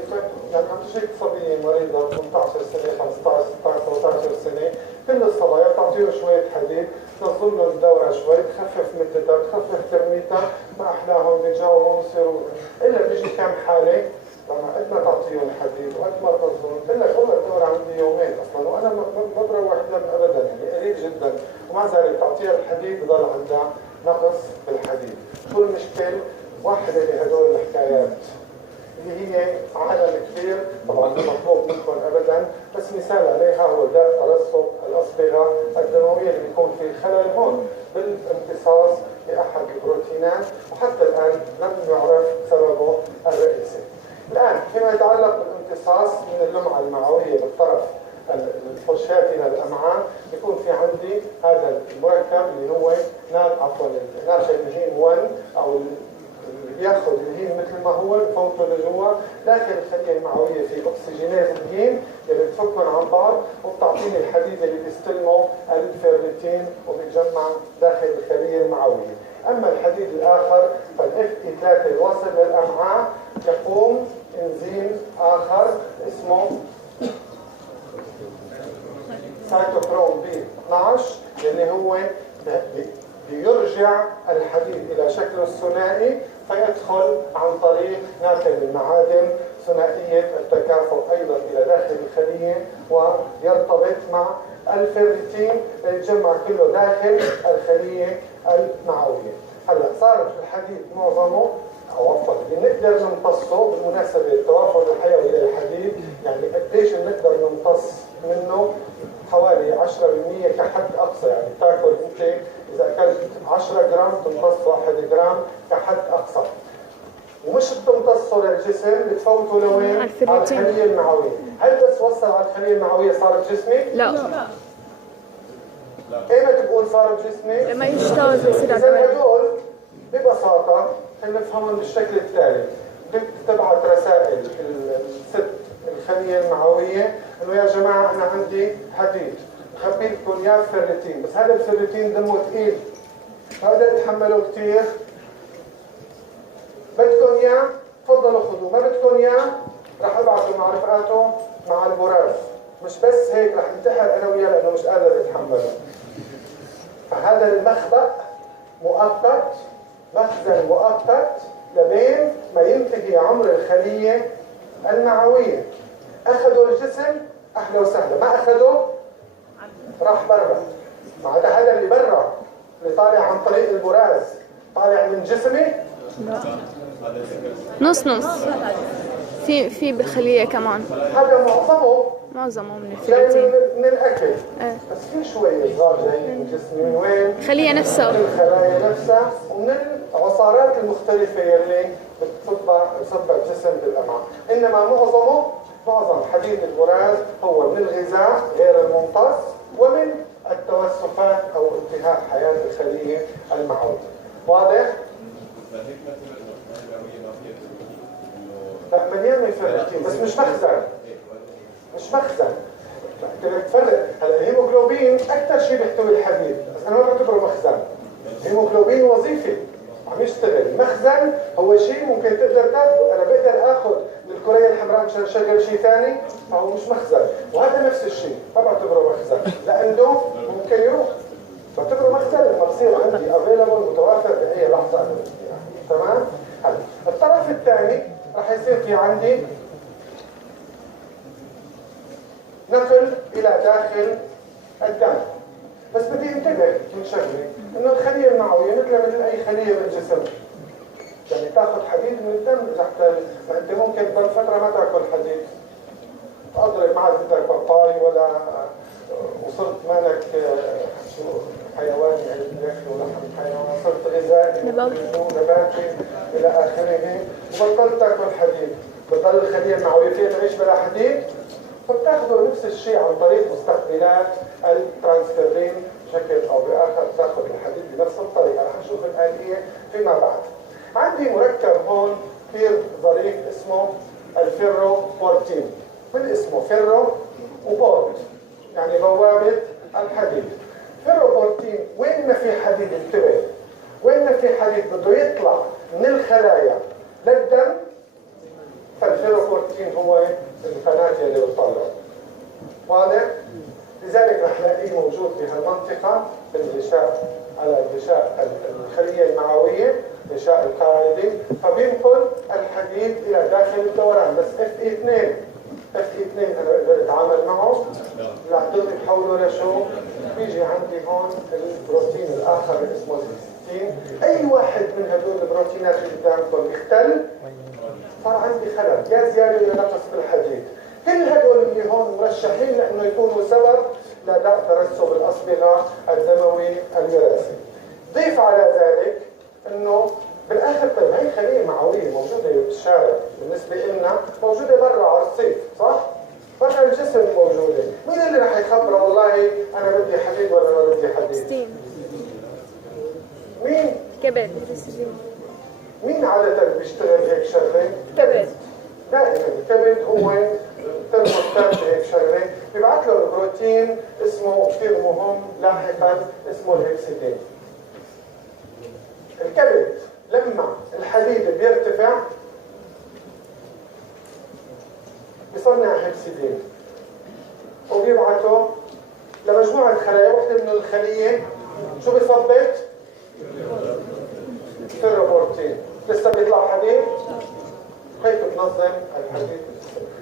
يعني عم تجيك صبيه مريضه 18 سنه 15 16 17 سنه، كل الصبايا تعطيهم شويه حديد تنظم لهم الدوره شوي، تخفف مدتها تخفف كميتها، ما احلاهم بيتجاوبوا بيصيروا. الا بيجي كم حاله لما قد ما تعطيهم حديد وقد ما تنظم بقول لك والله الدوره عندي يومين اصلا وانا ما بروح دم ابدا، يعني قليل جدا، ومع ذلك تعطيها الحديد بضل عندها نقص بالحديد. شو المشكل؟ واحدة لهدول الحكايات اللي هي عالم كبير، طبعا مو مطلوب منكم ابدا، بس مثال عليها هو داء ترسب الاصبغه الدمويه اللي بيكون في خلل هون بالامتصاص لاحد البروتينات، وحتى الان لم يعرف سببه الرئيسي. الان فيما يتعلق بالامتصاص من اللمعه المعويه بالطرف الفرشاتي للامعاء، بيكون في عندي هذا المركب اللي هو ناشئ الهيم 1 او ياخذ الهيم مثل ما هو يفوته لجوا داخل الخليه المعويه في اكسجينات الهيم اللي بتفكهم عن بعض وبتعطيني الحديد اللي بيستلمه الفيرمنتين وبيتجمع داخل الخليه المعويه. أما الحديد الآخر فالاف اي 3 الوصل للأمعاء يقوم انزيم آخر اسمه سيتوكروم بي 12 اللي هو بيرجع الحديد إلى شكله الثنائي فيدخل عن طريق ناقل المعادن ثنائية التكافؤ أيضا إلى داخل الخلية ويرتبط مع الفيرتين يتجمع كله داخل الخلية المعوية. هلا صار الحديد معظمه أو عفوا بنقدر نمتصه. بالمناسبة التوافر الحيوي للحديد يعني قديش بنقدر نمتص منه؟ حوالي 10% كحد أقصى. يعني تاكل أنت إذا أكلت 10 جرام تمتص 1 جرام كحد أقصى، ومش بتمتصه للجسم بتفوته لوين؟ على الخلية المعوية. هل بس وصل على الخلية المعوية صارت جسمي؟ لا. ايمتى بقول صارت جسمي؟ لما يجتاز يصير. إذا هدول ببساطة خلينا نفهمهم بالشكل التالي. بدك تبعت رسائل الست الخلية المعوية انه يا جماعة انا عندي حديد خبي لكم اياه بفيرتين، بس هذا الفيرتين دمه ثقيل ما بقدر اتحمله كثير. بدكم اياه تفضلوا خذوه، ما بدكم اياه رح ابعثه مع رفقاته مع البراز. مش بس هيك رح انتحر انا وياه لانه مش قادر اتحمله. فهذا المخبأ مؤقت، مخزن مؤقت لبين ما ينتهي عمر الخلية المعوية. أخذوا الجسم أهلا وسهلا، ما أخذوا راح برا. ما عدا هذا اللي برا اللي طالع عن طريق البراز طالع من جسمي؟ لا. نص نص. في بالخلية كمان. هذا معظمه من الفيروتين من الأكل. بس في شوية صغار جايين من جسمي. من وين؟ الخلية نفسها. من الخلايا نفسها ومن العصارات المختلفة يلي بتصبع الجسم بالأمعاء. إنما معظم حديد البراز هو من الغذاء غير الممتص ومن التوسخات أو انتهاء حياة الخلية المعوية. واضح؟ لا مليان من الفيرتين بس مش مخزن. بدك تفرق. هلا الهيموغلوبين اكثر شيء بيحتوي الحديد بس انا ما بعتبره مخزن. الهيموغلوبين وظيفي عم يشتغل. المخزن هو شيء ممكن تقدر تاخذه. انا بقدر اخذ من الكريه الحمراء مشان اشغل شيء ثاني فهو مش مخزن. وهذا نفس الشيء ما بعتبره مخزن لانه ممكن يروح. بعتبره مخزن لما بصير عندي افيلبل متوافر باي لحظه انا بدي اياه. تمام؟ هلا الطرف الثاني رح يصير في عندي نقل إلى داخل الدم. بس بدي انتبه من شغله إنه الخلية المعوية مثل أي خلية بالجسم. يعني تاخذ حديد من الدم تحت ما أنت ممكن تضل فترة ما تاكل حديد. أضرب ما عاد بدك باباي ولا وصرت مالك حيواني ياكلوا لحم حيوان، صرت غذائي نباتي إلى آخره وبطلت تاكل حديد. بضل الخلية المعوية فيها تعيش بلا حديد. فبتاخذوا نفس الشيء عن طريق مستقبلات الترانسفيرين بشكل او باخر بتاخذ الحديد بنفس الطريقه. رح نشوف الآلية فيما بعد. عندي مركب هون كثير ظريف اسمه الفيروبورتين. من اسمه فيرو وبورت يعني بوابه الحديد. فيروبورتين وين ما في حديد انتبه، وين ما في حديد بده يطلع من الخلايا للدم فالفيروبورتين هو القناة اللي بتطلع. واضح؟ لذلك رح نلاقيه موجود في هالمنطقة في الغشاء على الغشاء الخلية المعوية، غشاء القاعدي، فبينقل الحديد إلى داخل الدوران. بس اف اي 2 انا بقدر اتعامل معه؟ لا ضلني بحوله لشو؟ بيجي عندي هون البروتين الآخر اللي اسمه السيستين. أي واحد من هدول البروتينات اللي قدامكم يختل صار عندي خلل يا زيادة ولا نقص بالحديد. كل هدول اللي هون مرشحين لأنه يكونوا سبب لداء ترسب الأصبغة الدموي الوراثي. ضيف على ذلك أنه بالآخر طيب هي خلية معوية موجودة بالشارع بالنسبة لنا موجودة برا على الرصيف صح؟ برا الجسم موجودة. مين اللي رح يخبره والله أنا بدي حديد ولا ما بدي حديد؟ مين؟ كبد. مين عادة بيشتغل هيك شغلة؟ كبد. دائما الكبد هو ترموستات هيك شغلة بيبعث له البروتين اسمه كثير مهم لاحقا اسمه الهكسيدين. الكبد لما الحديد بيرتفع بيصنع هيبسيدين وبيبعته لمجموعة خلايا. واحدة من الخلية شو بيصبت؟ فيروبورتين. لسه بيطلع حديد؟ هيك بنظم الحديد.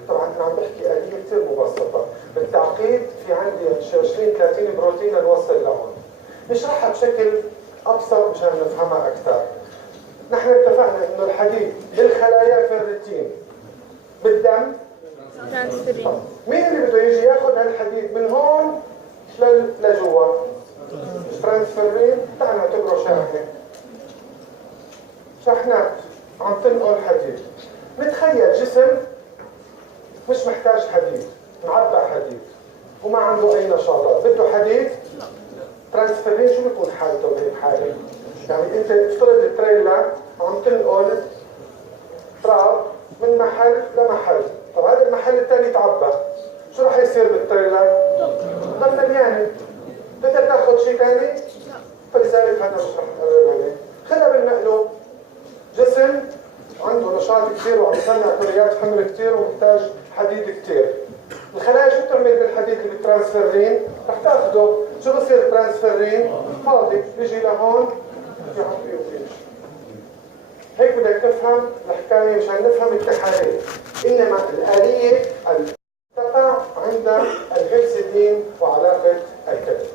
طبعا انا عم بحكي آلية كثير مبسطة، بالتعقيد في عندي 20-30 بروتين نوصل لهم. نشرحها بشكل ابسط مشان نفهمها اكثر. نحن اتفقنا انه الحديد بالخلايا فيرتين، بالدم ترانسفيرين. مين اللي بده يجي ياخذ هالحديد من هون لجوا؟ ترانسفيرين. تعال نعتبره شاحنة، شاحنات عم تنقل حديد. نتخيل جسم مش محتاج حديد، معبى حديد وما عنده اي نشاطات، بده حديد. ترانسفيرين شو بيكون حالته بهيك حاله؟ يعني انت افترض التريلا عم تنقل تراب من محل لمحل، طب هذا المحل الثاني تعبى، شو راح يصير بالتريلا؟ ضل مليانه. بدك تاخذ شيء ثاني؟ فلذلك هذا مش رح نقرر عليه. خلينا بالمقلوب، جسم عنده نشاط كثير وعم يصنع كريات حمل كثير ومحتاج حديد كثير. الخلايا شو بتعمل بالحديد اللي بالترانسفيرين؟ رح تاخذه. شو بصير الترانسفيرين؟ فاضي، بيجي لهون يعبي وبيمشي. هيك بدك تفهم الحكايه مشان نفهم التحاليل. انما الآلية تقع عند الهيبسيدين وعلاقه الكبد.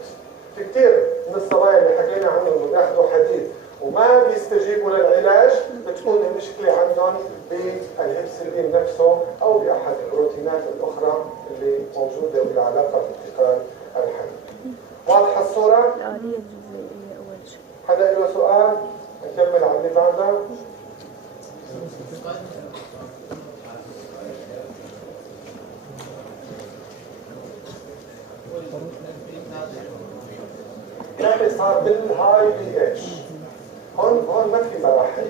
في كثير من الصبايا اللي حكينا عنهم بياخذوا حديد وما بيستجيبوا للعلاج، بتكون المشكله عندهم بالهيبسيدين نفسه او باحد البروتينات الاخرى اللي موجوده بالعلاقه بانتقال الحديد. واضحه الصوره؟ الآلية الجزيئية أول شيء. حدا له سؤال؟ نكمل على اللي بعده. نحن صار بالهاي بي اتش. هون ما في مراحل.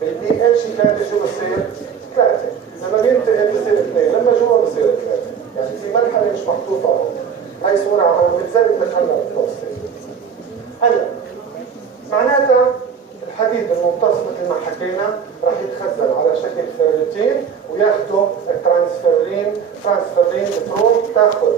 بالبي اتش 3 شو بصير؟ 3. لما بينتقل بصير 2، لما جوا بصير 3. يعني في مرحله مش محطوطه هون. هاي صوره عم بتزيد بتخلى بالتوصيل. هلا معناتها الحديد الممتص مثل ما حكينا راح يتخزن على شكل فيرتين وياخده الترانسفيرين. ترانسفيرين بتروح تاخذ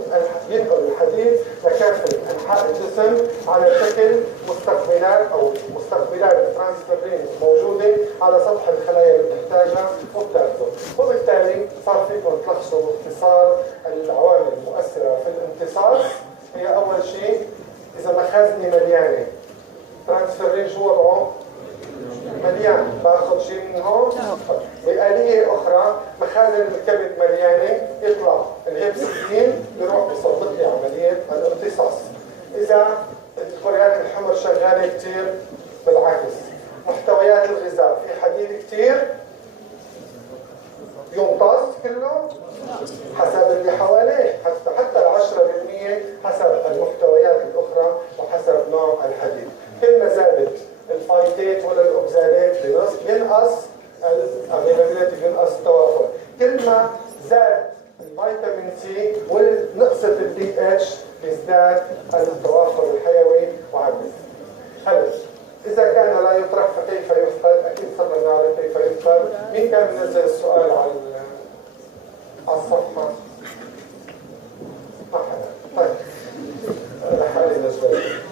ينقل الحديد لكافه انحاء الجسم على شكل مستقبلات او مستقبلات الترانسفيرين موجوده على سطح الخلايا اللي بتحتاجها وبتاخذه. وبالتالي صار فيكم تلخصوا باختصار العوامل المؤثره في الامتصاص. هي اول شيء اذا مخازني مليانه، ترانسفيرين شو وضعه؟ مليان، باخذ شيء من هون. بآلية أخرى مخازن الكبد مليانة، يطلع الهيبسيدين بيروح بيصدق لي عملية الامتصاص. إذا الكريات الحمر شغالة كثير بالعكس. محتويات الغذاء في حديد كثير يمتص كله حسب اللي حواليه، حتى 10% حسب المحتويات الأخرى وحسب نوع الحديد. كل ما زادت الفايتات ولا الاوكسالات بينقص الافيلابيلتي، بينقص التوافر. كل ما زاد الفيتامين سي ونقصت الدي اتش بيزداد التوافر الحيوي وعدد. هلا اذا كان لا يطرح فكيف يفقد؟ اكيد صرنا نعرف كيف يفقد. مين كان منزل السؤال على الصفحه؟ ما حدا. طيب لحالي نزلت.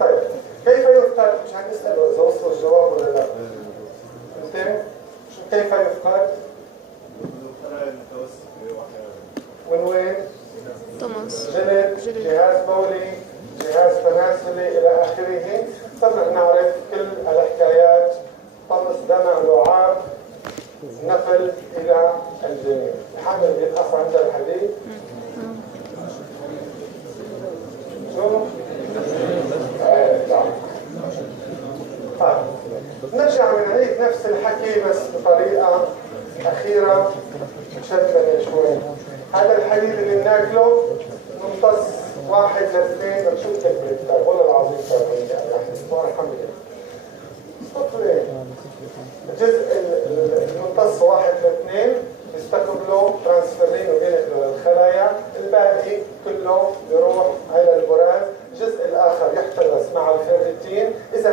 طيب كيف يفقد؟ مش هنسأله إذا وصل الجواب ولا لا. أنت كيف يفقد؟ من وين؟ طمس. جلد، جهاز بولي، جهاز تناسلي إلى آخره. صرنا نعرف كل الحكايات. طمس، دمع، لعاب، نقل إلى الجنين. الحمل بينقص عند الحديد. شو؟ نرجع ونعيد نفس الحكي بس بطريقة أخيرة مشددة شوي. هذا الحديد اللي بناكله ممتص 1 ل2. شو الكلمة الكتاب؟ والله العظيم كتابين يا أخي الحمد لله. صفرين. الجزء الممتص 1 ل2 يستقبلوا ترانسفيرين وينقلوا للخلايا، الباقي كله بيروح على البراز. الجزء الآخر يحتفظ مع الفيرتين. إذا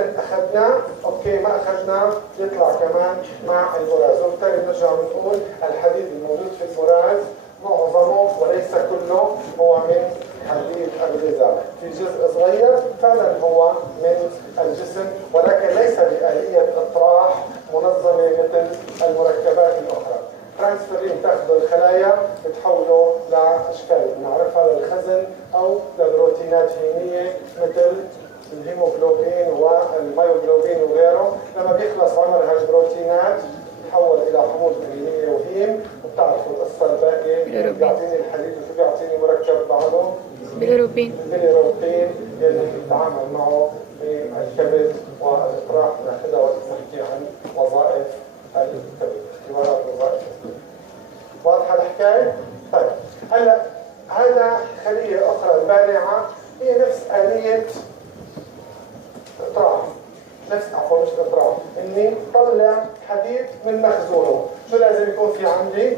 وبالتالي بنرجع بنقول الحديد الموجود في البراز معظمه وليس كله هو من حديد الغذاء، في جزء صغير فعلا هو من الجسم ولكن ليس بآلية إطراح منظمة مثل المركبات الأخرى. ترانسفيرين تاخذ الخلايا بتحوله لأشكال بنعرفها للخزن أو لبروتينات هيمية مثل الهيموغلوبين والمايوغلوبين وغيره. لما بيخلص عمر هالبروتينات تحول الى حموض امينيه وهيم، وبتعرفوا القصه الباقيه بيعطيني الحديد وشو بيعطيني مركب بعضه باليروبين اللي بيتعامل معه في الكبد والاطراح. بناخذها وقت نحكي عن وظائف الكبد، اختبارات وظائف الكبد. واضحه الحكايه؟ طيب هلا هذا خليه اخرى البارعه هي نفس آلية إطراح، مش إطراح، إني طلع حديد من مخزونه. شو لازم يكون في عندي؟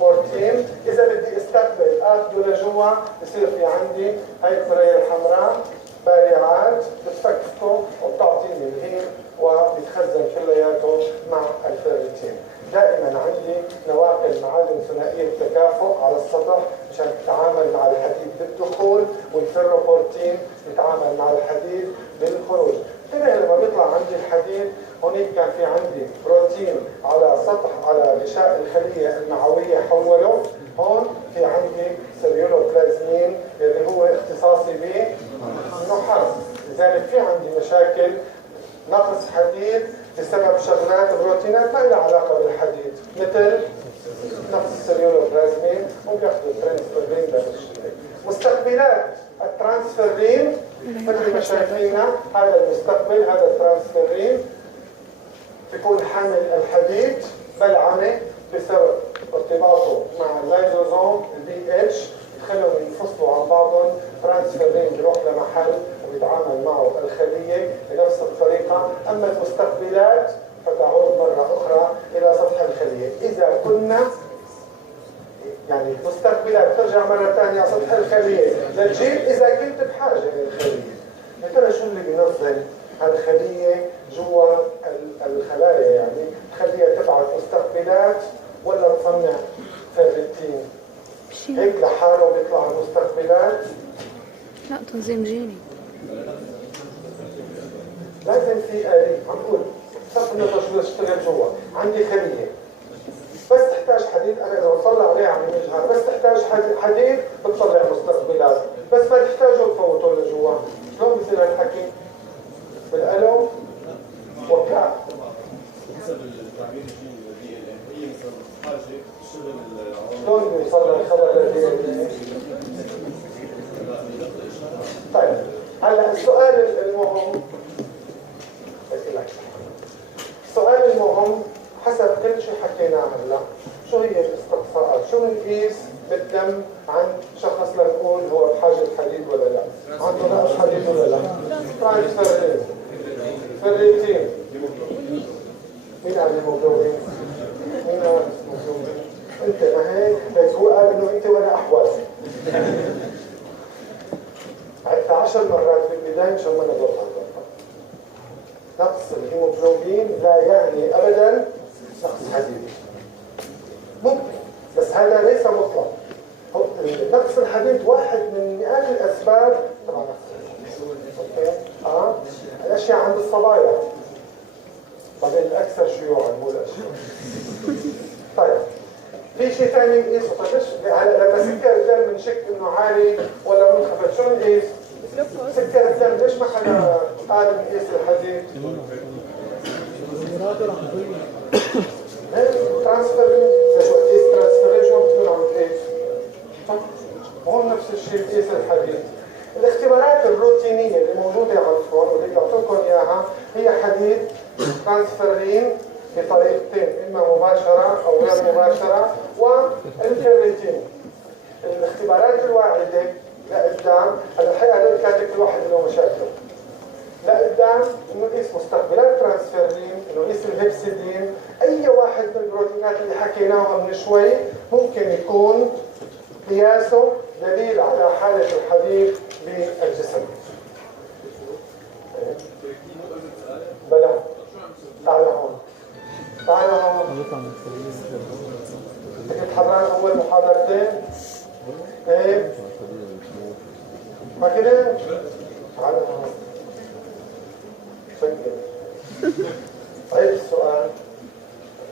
بروتين. إذا بدي استقبل آخذه لجوا بصير في عندي هاي الطرية الحمراء بارعات بتفككه وبتعطيني الهيم وبيتخزن كلياته مع الفيرتين. دائما عندي نواقل معادن ثنائيه التكافؤ على السطح مشان تتعامل مع الحديد بالدخول، والفيروبروتين يتعامل مع الحديد بالخروج. انتبه لما بيطلع عندي الحديد هونيك كان في عندي بروتين على سطح على غشاء الخليه المعويه حوله، هون في عندي سيلولوبلازمين اللي هو اختصاصي بالنحاس. لذلك في عندي مشاكل نقص حديد بسبب شغلات بروتينات ما لها علاقه بالحديد مثل نقص السيلولوبلازمين وبياخذوا الترانسفيرين بالشيء. مستقبلات الترانسفيرين مثل ما شايفينها، هذا المستقبل هذا الترانسفيرين بيكون حامل الحديد بلعنه بسبب ارتباطه مع اللايزوزوم البي اتش، يخلوا ينفصلوا عن بعضهم. ترانسفيرين بيروح لمحل وبيتعامل معه الخليه بنفس الطريقه. اما المستقبلات فتعود مره اخرى الى سطح الخليه. اذا كنا يعني المستقبلات ترجع مره ثانيه على سطح الخليه لتجيب اذا كنت بحاجه للخليه. يا ترى شو اللي بينظم الخليه جوا الخلايا؟ يعني تخليها تبعث مستقبلات ولا تصنع فيرتين؟ هيك لحاله بيطلع المستقبلات؟ لا، تنظيم جيني. لازم في آلية. عم نقول صف النظر شو بتشتغل جوا. عندي خلية بس تحتاج حديد، انا اذا بطلع عليها عم يجهر، بس تحتاج حديد بتطلع مستقبلات، بس ما تحتاجه تفوته لجوا. شلون بصير هالحكي؟ بالقلم وكعب. حسب التعبير الجيني هي مثلا حاجه شغل شلون بيوصل الخبر للدي؟ طيب هلا السؤال المهم، السؤال المهم حسب كل شيء حكيناه هلا، شو هي الاستقصاءات؟ شو بنقيس بالدم عن شخص لنقول هو بحاجه حديد ولا لا؟ عنده نقص حديد ولا لا؟ ترانسفيرين، فيرتين، مين قال هيموجلوبين؟ مين قال هيموجلوبين؟ انت ما هيك هو قال انه انت وانا احوال. عدت 10 مرات في البدايه مشان ما نضل على الغلطه. نقص الهيموجلوبين لا يعني ابدا نقص حديد. ممكن بس هذا ليس مطلق. نقص الحديد واحد من مئات الاسباب تبع نقص الحديد. اوكي؟ الاشياء عند الصبايا بعدين الاكثر شيوعا مو الاشياء. طيب في شيء ثاني نقيسه. طيب ليش هلا لما سكر الدم بنشك انه عالي ولا منخفض؟ شو نقيس؟ سكر الدم. ليش ما حدا قال نقيس الحديد؟ ترانسفيرين. ليش وقت تقيس ترانسفيرين شو بتكون عم تقيس؟ هون نفس الشيء بتقيس الحديد. الاختبارات الروتينيه اللي موجوده عندكم واللي بيعطوكم اياها هي حديد ترانسفيرين بطريقتين، اما مباشره او غير مباشره، والفيرتين. الاختبارات الواعده لقدام، هلا الحقيقه هذول كاتب كل واحد له مشاكله. لقدام انه نقيس مستقبلات ترانسفيرين، انه نقيس الهبسيدين، اي واحد من البروتينات اللي حكيناها من شوي ممكن يكون قياسه دليل على حاله الحديد بالجسم. بلا تعال هون. تعالوا هون. كنت حضران أول محاضرتين؟ إيه؟ ما كده؟ تعالوا هون. سجل. طيب السؤال.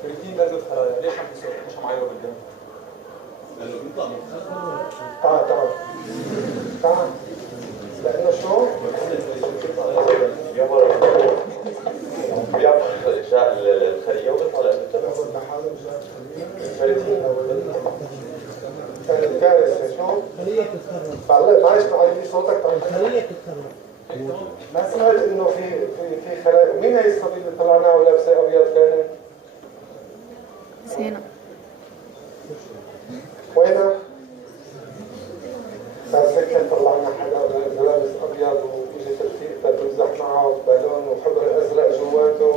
الروتين لازم خلايا، ليش عم تسوي؟ مش عم عيروا بالدم؟ لأنه بيطلع من تعال. لأنه شو؟ بيعمل إنشاء الخلية وبيطلع لأنه الفريتين كانت كارثة شو؟ خلية تتخرج. معلش تعالي صوتك خلية تتخرج. ما سمعت انه في خلايا. مين هي الصبية اللي طلعناها ولابسة ابيض كانت؟ سينا. وينها؟ كان طلعنا حدا لابس ابيض واجت رفيقتها تمزح معه بالون وحبر ازرق جواته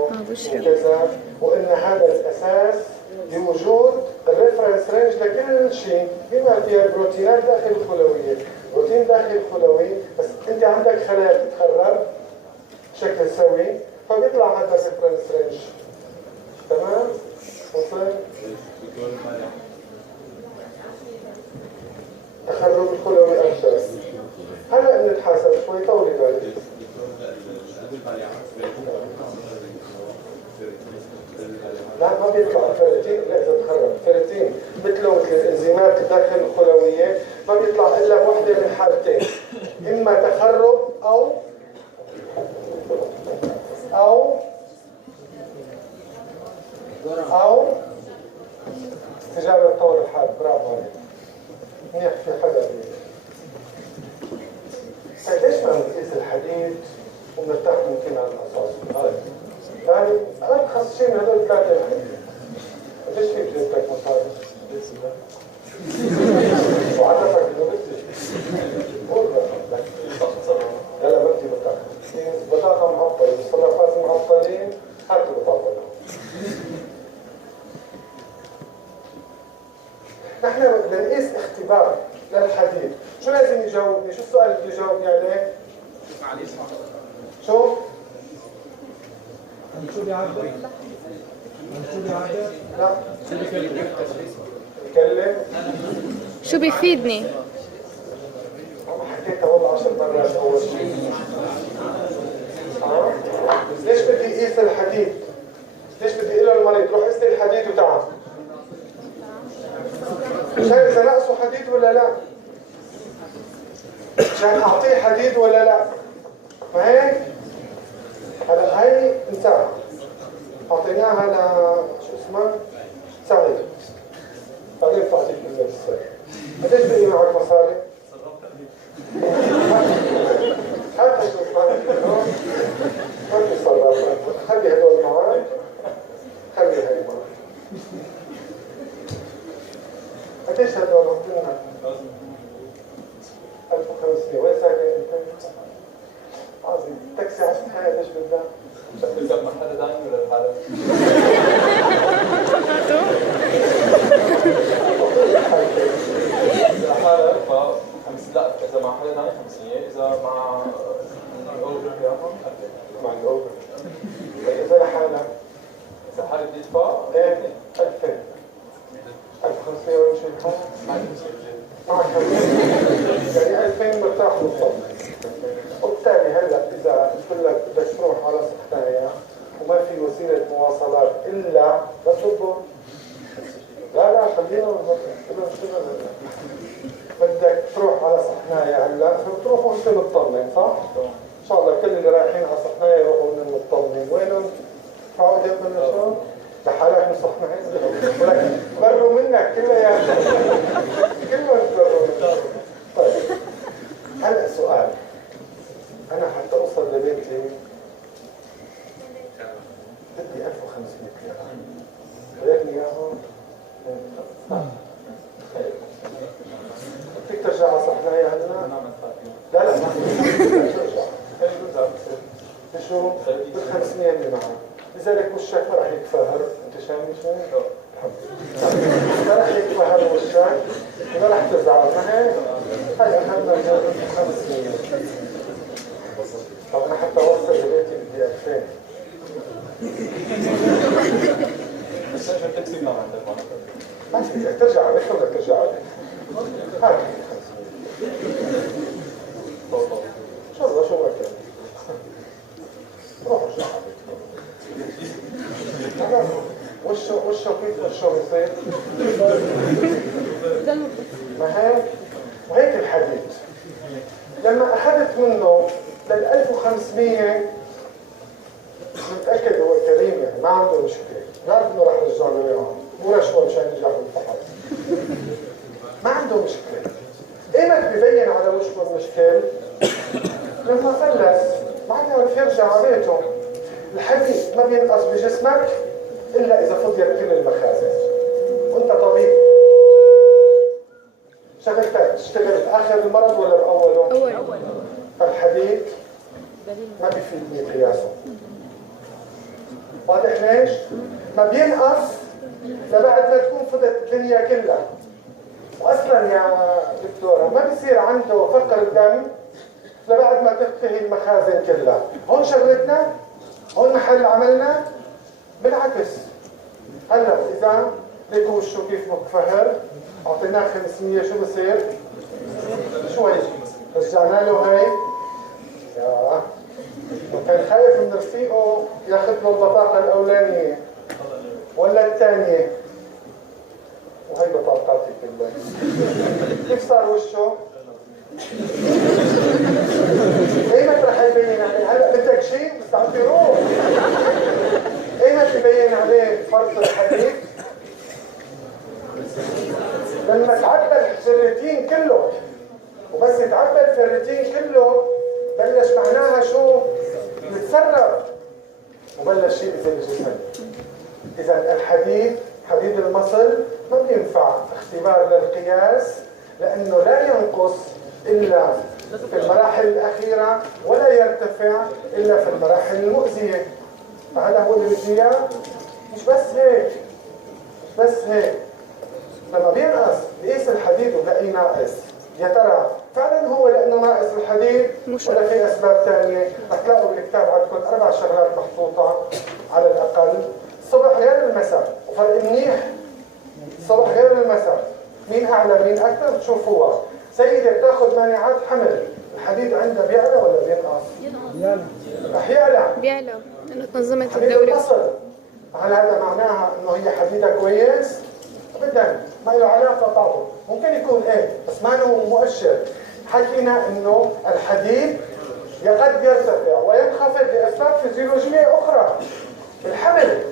وكذا، وان هذا الاساس لوجود الريفرنس رينج لكل شيء بما فيها البروتينات داخل الخلويه، بروتين داخل الخلوي، بس انت عندك خلايا بتتخرب بشكل سوي فبيطلع هذا الريفرنس رينج. تمام؟ وصل؟ تخرب الخلوي أكثر. هلا بنتحاسب شوي طولي بالك. لا ما بيطلع الفيرتين، لا إذا تخرب الفيرتين مثله مثل الإنزيمات داخل الخلوية ما بيطلع إلا بوحدة من حالتين، إما تخرب أو استجابة طور الحاد. برافو عليك. منيح في حدا ليش ما نقيس الحديد ونرتاح ممكن على الأساس؟ يعني أنا متخصصين هذول ثلاثة الحديد. ليش في جبتك مصاري؟ وعرفك إنه بدي قول بقى يلا بدي بطاقة معطلة، الصرافات معطلين هاتوا بطاقة. نحن بدنا نقيس اختبار للحديد، شو لازم يجاوبني؟ شو السؤال اللي يجاوبني عليه؟ شو؟ عن شو بيعبر؟ لا يكلم. شو بيفيدني؟ أنا حكيتها والله 10 مرات أول شيء. ليش بدي أقيس الحديد؟ ليش بدي أقول للمريض روح قيس لي الحديد وتعال؟ عشان إذا ناقصه حديد ولا لا؟ عشان أعطيه حديد ولا لا؟ ما هيك؟ هلا هي انتهى. أعطيناها شو اسمه؟ سعيد. بعدين تعطيك كلمة السر. قديش بقي معك مصاري؟ حتى شو اسمه؟ ما في صرافات. خلي هدول معك. خلي هاي معك. قديش هدول عطينا؟ 1500. وين ساكن انت؟ عظيم. التاكسي على الصحيح قديش بدها؟ تركب مع حدا ثاني ولا لحالك؟ لحالك لا اذا مع حدا ثاني 500، اذا مع الاوبر مع الاوبر. اذا لحالك؟ اذا حالك بدي ادفع؟ ايه 2000. 1500 وين شو الحال؟ معك 500. يعني 2000 مرتاح مطمن. وبالتالي هلا اذا قلت لك بدك تروح على صحنايا وما في وسيله مواصلات الا لتصبر. لا خلينا بدك تروح على صحنايا هلا فبتروح وانت مطمن صح؟ ان شاء الله كل اللي رايحين على صحنايا يروحوا من مطمنين. وينهم؟ ادفعوا ايديكم من شو؟ لحالك من صحنايا ولكن بروا منك كلها كلهم بروا منك. طيب هلا سؤال، أنا حتى أوصل لبيتي بدي 1500 ليرة. بدك إياهم؟ بدك ترجع على صحنايا هلا؟ لا ما بدك ترجع. شو؟ بال500 اللي معك. لذلك وشك ما راح يتفاهر. أنت شايف شو؟ الحمد لله. ما راح يتفاهر وشك وما راح تزعل. ما هيك؟ هلا أهم جاب 500. طب أنا حتى أوصل لبيتي بدي 2000. سيبنا عندك ما في بدك ترجع عليك ولا ترجع عليك؟ هات 500 ان شاء الله شو وكل روح ارجع عليك وشه كيف وشه بيصير؟ وهيك الحديد لما اخذت منه لل 1500 متاكد هو كريم يعني ما عنده مشكله، لا انه رح يرجع له اياهم، مو رشوه مشان ينجح بالفحص. ما عنده مشكله. ايمت ببين على وشه المشكل؟ لما فلس ما عم يعرف يرجع على بيته. الحديد ما بينقص بجسمك الا اذا فضيت كل المخازن. وانت طبيب شغلتك تشتغل باخر المرض ولا باوله؟ أول. فالحديد ما بيفيد بقياسه. واضح ليش؟ ما بينقص لبعد ما تكون فضت الدنيا كلها. واصلا يا دكتوره ما بيصير عنده فقر الدم لبعد ما تنتهي المخازن كلها. هون شغلتنا، هون محل عملنا. بالعكس هلا اذا ليكوا وشه كيف متفهر اعطيناه 500 شو بصير؟ شو هي؟ رجعنا له هي يا وكان خايف من رفيقه ياخذ له البطاقه الاولانيه ولا الثانيه. وهي بطاقاتي كلها. كيف صار وشه؟ ايمت رح يبين عليه؟ هلا بدك شيء مستعد يروح. ايمت يبين عليه فرط الحديد؟ لما تعبى الفيريتين كله، وبس يتعبى الفيريتين كله بلش معناها شو؟ يتسرب وبلش يأذي الجسم. إذا الحديد، حديد المصل ما بينفع اختبار للقياس لأنه لا ينقص إلا في المراحل الأخيرة ولا يرتفع إلا في المراحل المؤذية. فهذا هو اللي بدي إياه. مش بس هيك لما بينقص بقيس الحديد وبلاقيه ناقص، يا ترى فعلا هو لانه ناقص الحديد ولا في اسباب ثانيه؟ هتلاقوا بالكتاب عندكم 4 شغلات محطوطه على الاقل. الصبح غير المساء، وفرق منيح. الصبح غير المساء، مين اعلى مين اكثر بتشوفوها. سيده بتاخذ مانعات حمل، الحديد عندها بيعلى ولا بينقص؟ رح بيعلى لانه تنظمت حديد الدوره. المصل، هل هذا معناها انه هي حديدها كويس؟ ابدا، ما له علاقه بعضه. ممكن يكون بس ما له مؤشر. حكينا انه الحديد قد يرتفع وينخفض لاسباب فيزيولوجيه اخرى. بالحمل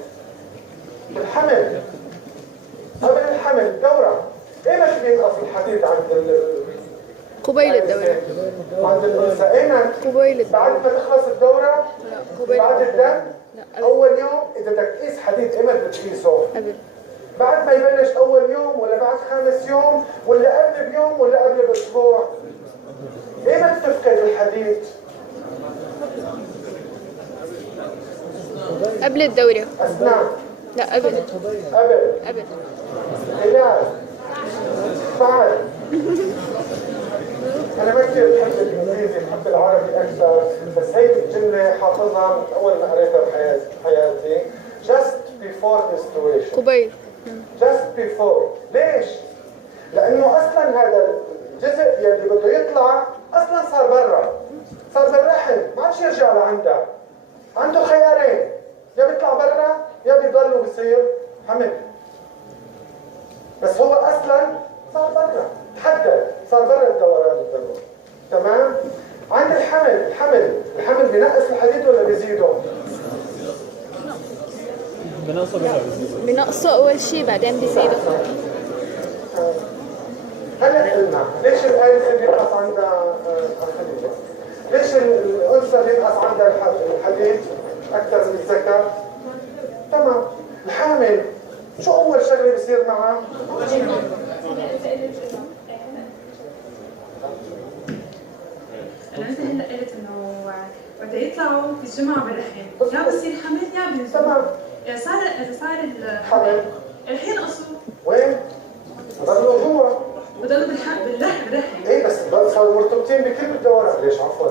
قبل الحمل الدوره، ايمت بينقص الحديد عند قبيل الدوره. عند الانثى ايمت؟ قبيل بعد ما تخلص الدوره؟ لا قبيل بعد الدم؟ لا اول يوم اذا بدك تقيس حديد ايمت بتقيسه؟ قبل. بعد ما يبلش اول يوم ولا بعد 5 يوم ولا قبل بيوم ولا قبل باسبوع؟ ايمت تفقد الحديد؟ قبل الدوره. اثناء؟ لا قبل. خلال؟ بعد؟ انا ما كثير بحب الانجليزي، بحب العربي اكثر، بس هي الجمله حافظها من اول ما قريتها بحياتي. just before menstruation. قبيل. just before. ليش؟ لانه اصلا هذا الجزء يلي بده يطلع اصلا صار برا، صار بالرحم، ما عادش يرجع لعندها. عنده خيارين، يا بيطلع برا يا بيضل وبصير حمل. بس هو اصلا صار برا، تحدد، صار برا الدوران الدموي. تمام؟ عند الحمل بينقص الحديد ولا بيزيده؟ بنقصه اول شيء بعدين بيزيده. هلا قلنا ليش الانثى بينقص عندها الحديد؟ ليش الانثى بينقص عندها الحديد اكثر من الذكر؟ تمام. الحامل شو اول شغله بيصير معها؟ انا هلا قلت انه بده يطلعوا في الجمعه بالرحم، يا بصير حمل يا بينزل. تمام. اذا صار الحمل رح ينقصوا. وين؟ بضلوا جوا. بضلوا بالرحم. ايه بس صاروا مرتبطين بكل الدوران. ليش عفوا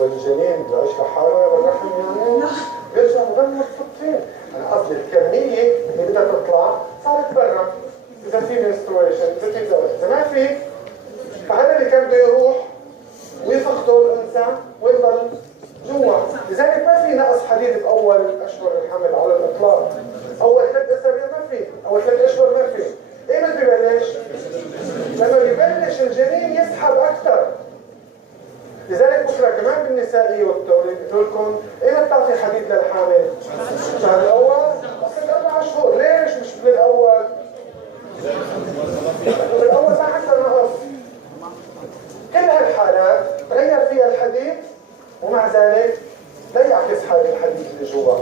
الجنين بده يعيش لحاله بالرحم يعني؟ بيرجع مدمر الصفين. انا قصدي الكميه اللي بدها تطلع صارت برا، اذا في منسترويشن، اذا في زواج، اذا ما في فهذا اللي كان بده يروح ويفقده الانثى ويضل جوا. لذلك ما في نقص حديد باول اشهر الحمل على الاطلاق. اول 3 اسابيع ما في، اول 3 اشهر ما في. ايمتى ببلش؟ لما ببلش الجنين يسحب اكثر. لذلك بكره كمان بالنسائيه والتوليد قلت لكم ايمتى بتعطي حديد للحامل؟ الشهر الاول؟ اصل 4 اشهر، ليش مش بالاول؟ بالاول ما حتى نقص. كل هالحالات تغير فيها الحديد ومع ذلك لا يعكس حال الحديد اللي جوا.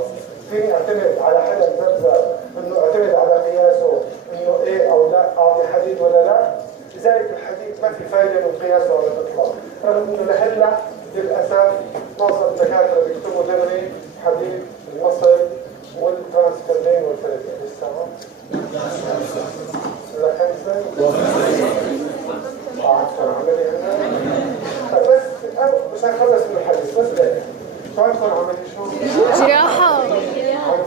فيني اعتمد على حدا مزبزب انه اعتمد على قياسه انه ايه او لا اعطي حديد ولا لا. لذلك الحديد ما في فائده من قياسه على الاطلاق، رغم انه لهلا للاسف معظم الدكاتره بيكتبوا دغري حديد المصل والترانسفيرين والفريدين. الساعه ولا 5 عفوا عملي هنا بس مش هنخلص من الحديث بس لا شو عندكم عملي شو؟ جراحة. عند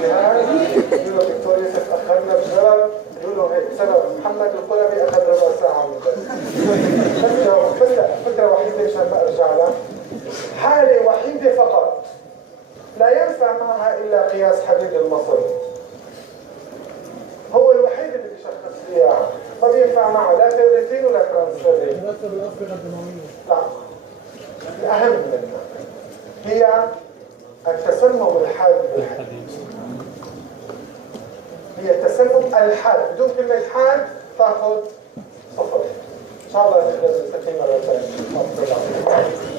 جهاز يقولوا دكتور يوسف اخرنا بسبب يقولوا هيك بسبب محمد القلبي اخذ ربع ساعه من بس لا فكره وحيده مشان ما ارجع لها. حاله وحيده فقط لا ينفع معها الا قياس حديد المصل. هو الوحيد اللي بيشخص لي ما بينفع معه لا فيريتين ولا ترانسفيرين. تناسب الأصبغة الدموية. لا. الأهم منها هي التسمم الحاد بالحديد. هي التسمم الحاد، بدون كلمة حاد تاخذ 0. إن شاء الله نقدر نستفيد مرة ثانية.